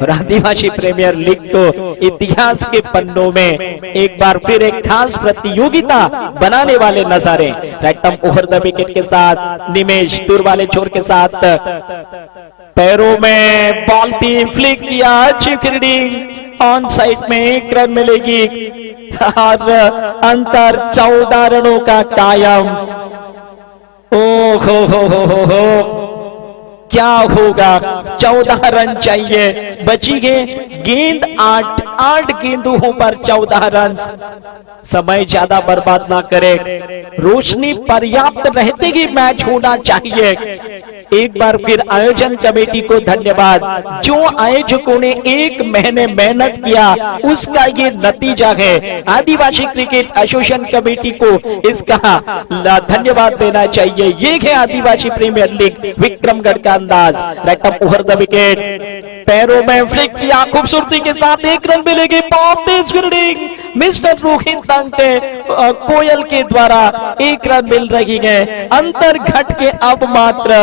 और आदिवासी प्रीमियर लीग को इतिहास के पन्नों में एक बार फिर एक खास प्रतियोगिता बनाने वाले नजारे. Right arm over the wicket के साथ निमेश दूर वाले छोर के साथ पैरों में बॉल थी, फ्लिक किया, अच्छी फील्डिंग, ऑन साइड में 1 रन मिलेगी और अंतर 14 रनों का कायम. ओ हो क्या होगा, 14 रन चाहिए. बची है गेंद 8 गेंदों पर 14 रन. समय ज्यादा बर्बाद ना करें, रोशनी पर्याप्त रहते ही मैच होना चाहिए. एक बार फिर आयोजन कमेटी को धन्यवाद, जो आयोजकों ने 1 महीने मेहनत किया उसका ये नतीजा है. आदिवासी क्रिकेट एसोसिएशन कमेटी को इसका धन्यवाद देना चाहिए. ये है आदिवासी प्रीमियर लीग विक्रमगढ़ का अंदाज. Right up over the wicket. पैरों में फ्लिक किया खूबसूरती के साथ, एक रन मिलेगी। बहुत तेज फील्डिंग मिस्टर रोहित तांटे कोयल के द्वारा, एक रन मिल रही है। अंतर घट के अब मात्र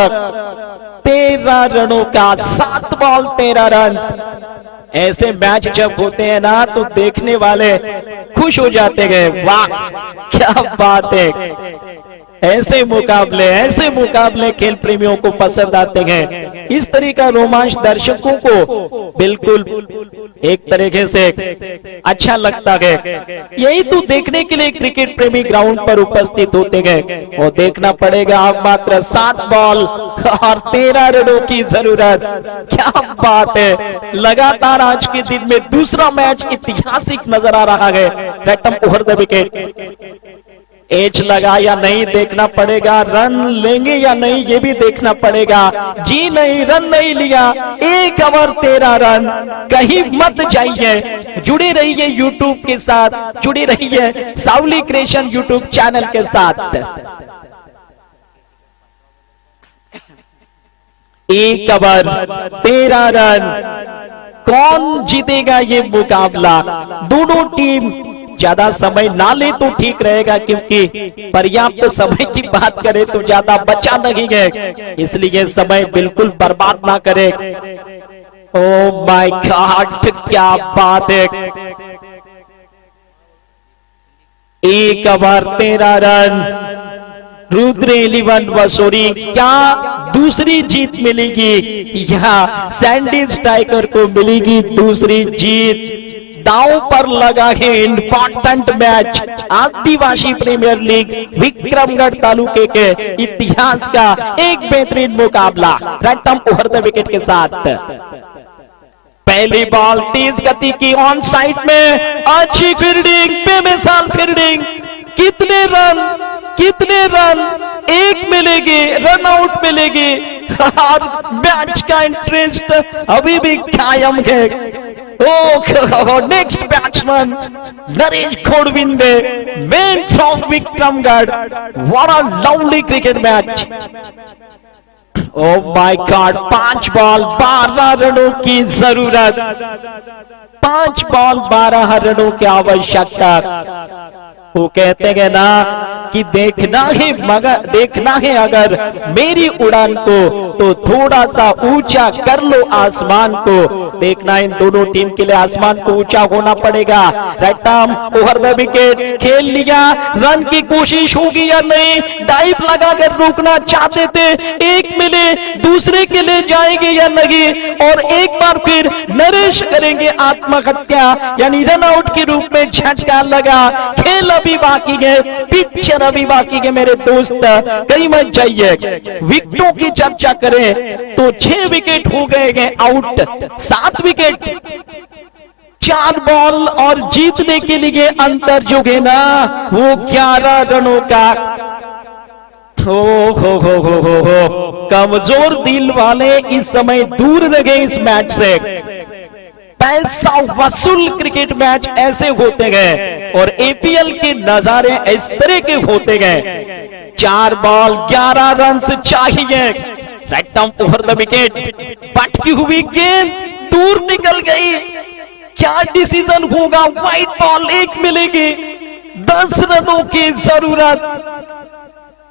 13 रनों का, 7 बॉल 13 रन। ऐसे मैच जब होते हैं ना तो देखने वाले खुश हो जाते हैं। वाह क्या बात है। ऐसे मुकाबले खेल प्रेमियों को पसंद आते हैं। इस तरह का रोमांच दर्शकों को बिल्कुल एक तरीके से अच्छा लगता है। यही तो देखने के लिए क्रिकेट प्रेमी ग्राउंड पर उपस्थित होते हैं। और देखना पड़ेगा अब मात्र 7 बॉल और 13 रनों की जरूरत। क्या बात है। लगातार आज के दिन में दूसरा मैच ऐतिहासिक नजर आ रहा है। रैटम ओवर द विकेट, एज लगा या नहीं देखना पड़ेगा, रन लेंगे या नहीं ये भी देखना पड़ेगा। जी नहीं, रन नहीं लिया, 1 ओवर 13 रन। कहीं मत जाइए, जुड़े रहिए यूट्यूब के साथ, जुड़े रहिए साउली क्रिएशन यूट्यूब चैनल के साथ। 1 ओवर 13 रन, कौन जीतेगा ये मुकाबला? दोनों टीम ज्यादा समय ना ले तो ठीक रहेगा, क्योंकि पर्याप्त समय की बात करें तो ज्यादा बचा नहीं है, इसलिए समय बिल्कुल बर्बाद ना करें। ओ माय गॉड क्या बात है। 1 ओवर 13 रन, रुद्र 11 वसोरी। क्या दूसरी जीत मिलेगी या सैंडी स्ट्राइकर को मिलेगी दूसरी जीत? दांव पर लगा है इंपॉर्टेंट मैच। आदिवासी प्रीमियर लीग विक्रमगढ़ तालुके के इतिहास का एक बेहतरीन मुकाबला रैटम ओवर द विकेट के साथ। पहली बॉल तेज गति की ऑन साइड में, अच्छी फील्डिंग, बेमिसाल फील्डिंग। कितने रन, एक मिलेगी, रन आउट मिलेगी और मैच का इंटरेस्ट अभी भी कायम है। Next batsman Naresh Khodwinde, man from Vikramgad. What a lovely cricket match. Oh my god, 5 ball 12 रनों की जरूरत, 5 बॉल 12 रनों की आवश्यकता। वो कहते हैं ना कि देखना है अगर मेरी उड़ान को तो थोड़ा सा ऊंचा कर लो आसमान को। देखना इन दोनों टीम के लिए आसमान को ऊंचा होना पड़ेगा। रैटम ओवर द विकेट खेल लिया, रन की कोशिश होगी या नहीं? डाइव लगाकर रोकना चाहते थे, एक मिले, दूसरे के लिए जाएंगे या नहीं? और एक बार फिर नरेश करेंगे आत्महत्या, यानी रन आउट के रूप में झटका लगा। खेल अभी बाकी है, पिक्चर अभी बाकी है मेरे दोस्त, कहीं मत जाइए। विकेटों की चर्चा करें तो 6 विकेट हो गए हैं आउट, 7 विकेट, 4 बॉल और जीतने के लिए अंतर जो है ना वो 11 रनों का। हो कमजोर दिल वाले इस समय दूर रहे इस मैच से। पैसा वसूल क्रिकेट मैच ऐसे होते गए और एपीएल के नजारे इस तरह के होते गए। 4 बॉल 11 रन चाहिए। रैटम ओवर द विकेट, पटकी हुई गेंद दूर निकल गई। क्या डिसीजन होगा? वाइड बॉल 1 मिलेगी, 10 रनों की जरूरत।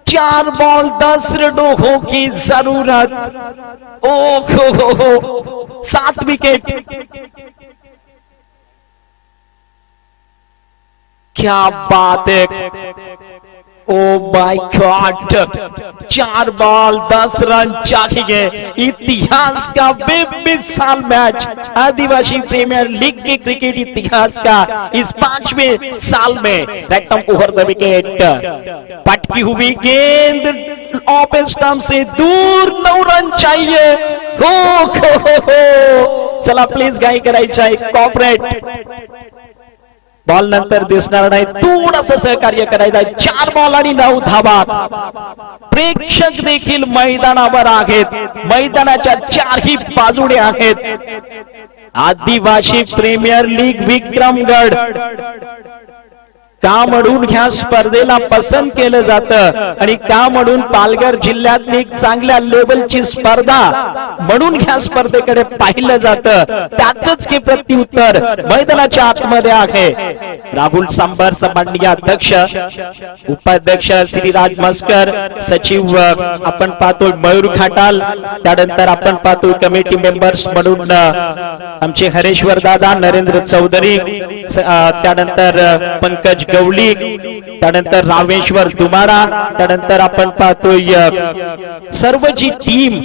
4 बॉल 10 रनों की जरूरत। हो 7 विकेट। क्या बात है। Oh my God, 4 ball 10 run चाहिए। इतिहास का बेमिसाल मैच, आदिवासी प्रीमियर लीग के क्रिकेट इतिहास का इस 5वें साल में। रैटम ओवर द विकेट, पटकी हुई गेंद ऑफ स्टंप से दूर, 9 रन चाहिए। हो चला प्लीज गाई करायचं कॉर्पोरेट बॉल नंतर दिसणार नाही, थोडंसं सहकार्य करायचं आहे। 4 बॉल आणि 9 धावा। प्रेक्षक देखील मैदानावर आहेत, मैदानाच्या 4ही बाजूने आहेत। आदिवासी प्रीमियर लीग विक्रमगढ़ का म्हणून ह्या स्पर्धेला पसंत केलं जातं आणि का म्हणून पालघर जिल्ह्यातली चांगल्या लेवलची स्पर्धा म्हणून ह्या स्पर्धेकडे पाहिलं जातं, त्याचंच हे प्रत्युत्तर मैदानाच्या आतमध्ये आहे. राहुल सांबर सन्माननीय अध्यक्ष, उपाध्यक्ष श्रीराज मस्कर, सचिव आपण पाहतोय मयूर खाटाल, त्यानंतर आपण पाहतोय कमिटी मेंबर्स म्हणून आमचे हरेश्वर दादा, नरेंद्र चौधरी, त्यानंतर पंकज गवळी, त्यानंतर रामेश्वर दुमारा, त्यानंतर आपण पाहतोय सर्व जी टीम,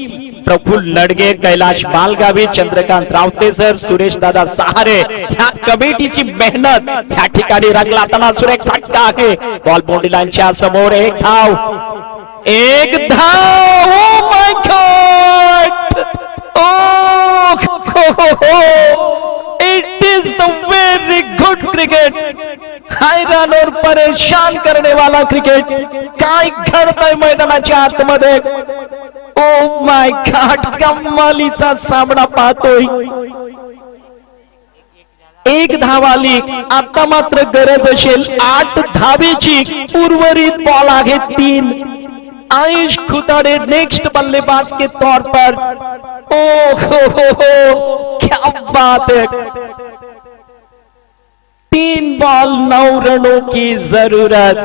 प्रफुल्ल नडगे, कैलाश बालगावी, चंद्रकांत रावते सर, सुरेश दादा सहारे, ह्या कमिटीची मेहनत ह्या ठिकाणी रंगलाताना सुरेख फटका आहे. बॉल बाउंड्री लाईनच्या समोर एक धाव, एक धाव. Oh my God, it is the very good cricket. हैरान और परेशान करने वाला क्रिकेट. काय घडतंय मैदानाच्या आतमध्ये. ओ माय गॉड, कमालीचा सामना पाहतोय. एक धावाली, आता मात्र गरज असेल 8 धावेची. उर्वरित बॉल आहे 3. आयुष खुताडे नेक्स्ट बल्लेबाज के तौर पर. ओ हो, क्या बात है. 3 बॉल 9 रनों की जरूरत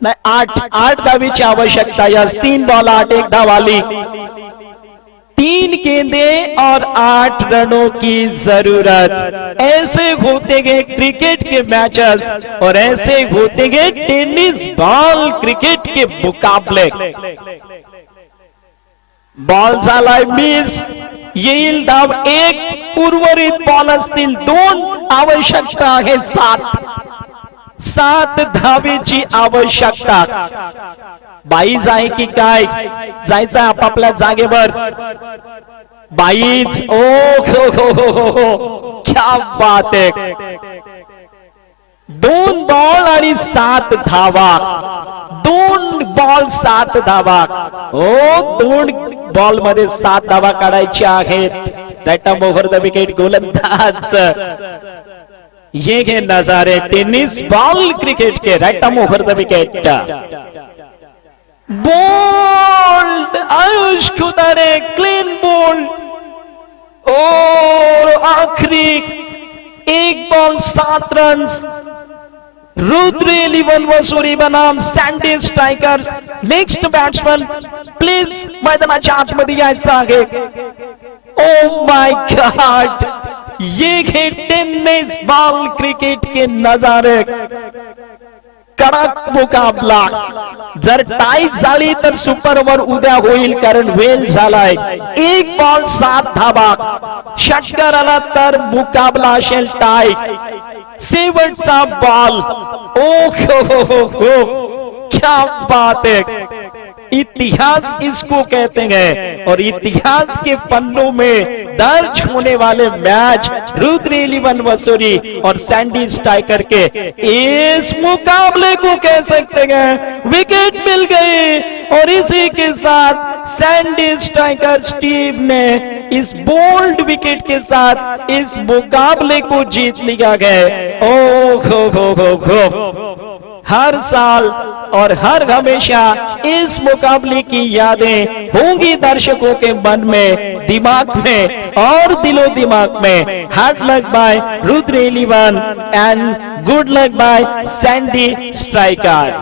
नहीं, 8 धावेची आवश्यकता. यस, 3 बॉल 8 एक धावाली, 3 गेंदे और 8 रनों की जरूरत. ऐसे होते गए क्रिकेट के मैचेस और ऐसे होते गए टेनिस बॉल क्रिकेट के मुकाबले. बॉल झालाय मिस, येईल धाव 1. उर्वरित बॉल असतील 2. आवश्यकता आहे 7 धावेची आवश्यकता. बाईज आहे की काय, जायचं आपापल्या जागेवर. बाईज. ओ हो, क्या बात है. 2 बॉल आणि 7 धावा. 2 बॉल 7 धावा. ओ 2 बॉल मध्ये 7 धावा काढायच्या आहेत. Right arm over the wicket. गोलंदाज ये घे नजारे टेनिस बॉल क्रिकेट के. Right arm over the wicket. Bowled Ayush Khutare, clean bowled. और आखिरी 1 बॉल 7 रन. रुद्र 11 वसुरी बनाम सॅन्डी स्ट्रायकर्स. नेक्स्ट बॅट्समन प्लीज मैदानाच्या आतमध्ये यायचं आहे. ओ माय गॉड, ये है टेनिस बॉल क्रिकेट के नजारे. कडक मुकाबला. जर टाई झाली तर सुपर ओव्हर उद्या होईल, कारण वेल झालाय. 1 बॉल 7 धावा. षटकार आला तर मुकाबला असेल टाई. शेवटचा बॉल. ओ क्या बात है. इतिहास इसको कहते हैं और इतिहास के पन्नों में दर्ज होने वाले मैच रुद्र 11 वसूरी और सैंडी स्ट्राइकर के इस मुकाबले को कह सकते हैं. विकेट मिल गई और इसी के साथ सैंडी स्ट्राइकर्स टीम ने इस बोल्ड विकेट के साथ इस मुकाबले को जीत लिया गया. ओ हर साल और हर हमेशा इस मुकाबले की यादें होंगी दर्शकों के मन में, दिमाग में और दिलो दिमाग में. Hard luck by Rudra 11 and good luck by Sandy striker.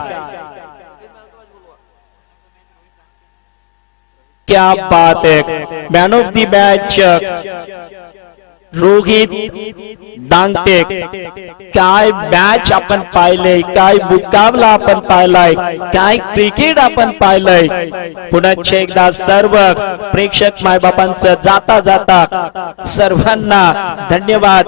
क्या बात है. Man of the match Rohit Dangte. काय मॅच आपण पाहिलंय, काय मुकाबला आपण पाहिलाय, काय क्रिकेट आपण पाहिलंय. पुन्हा एकदा सर्व प्रेक्षक मायबापांचं जाता जाता सर्वांना धन्यवाद.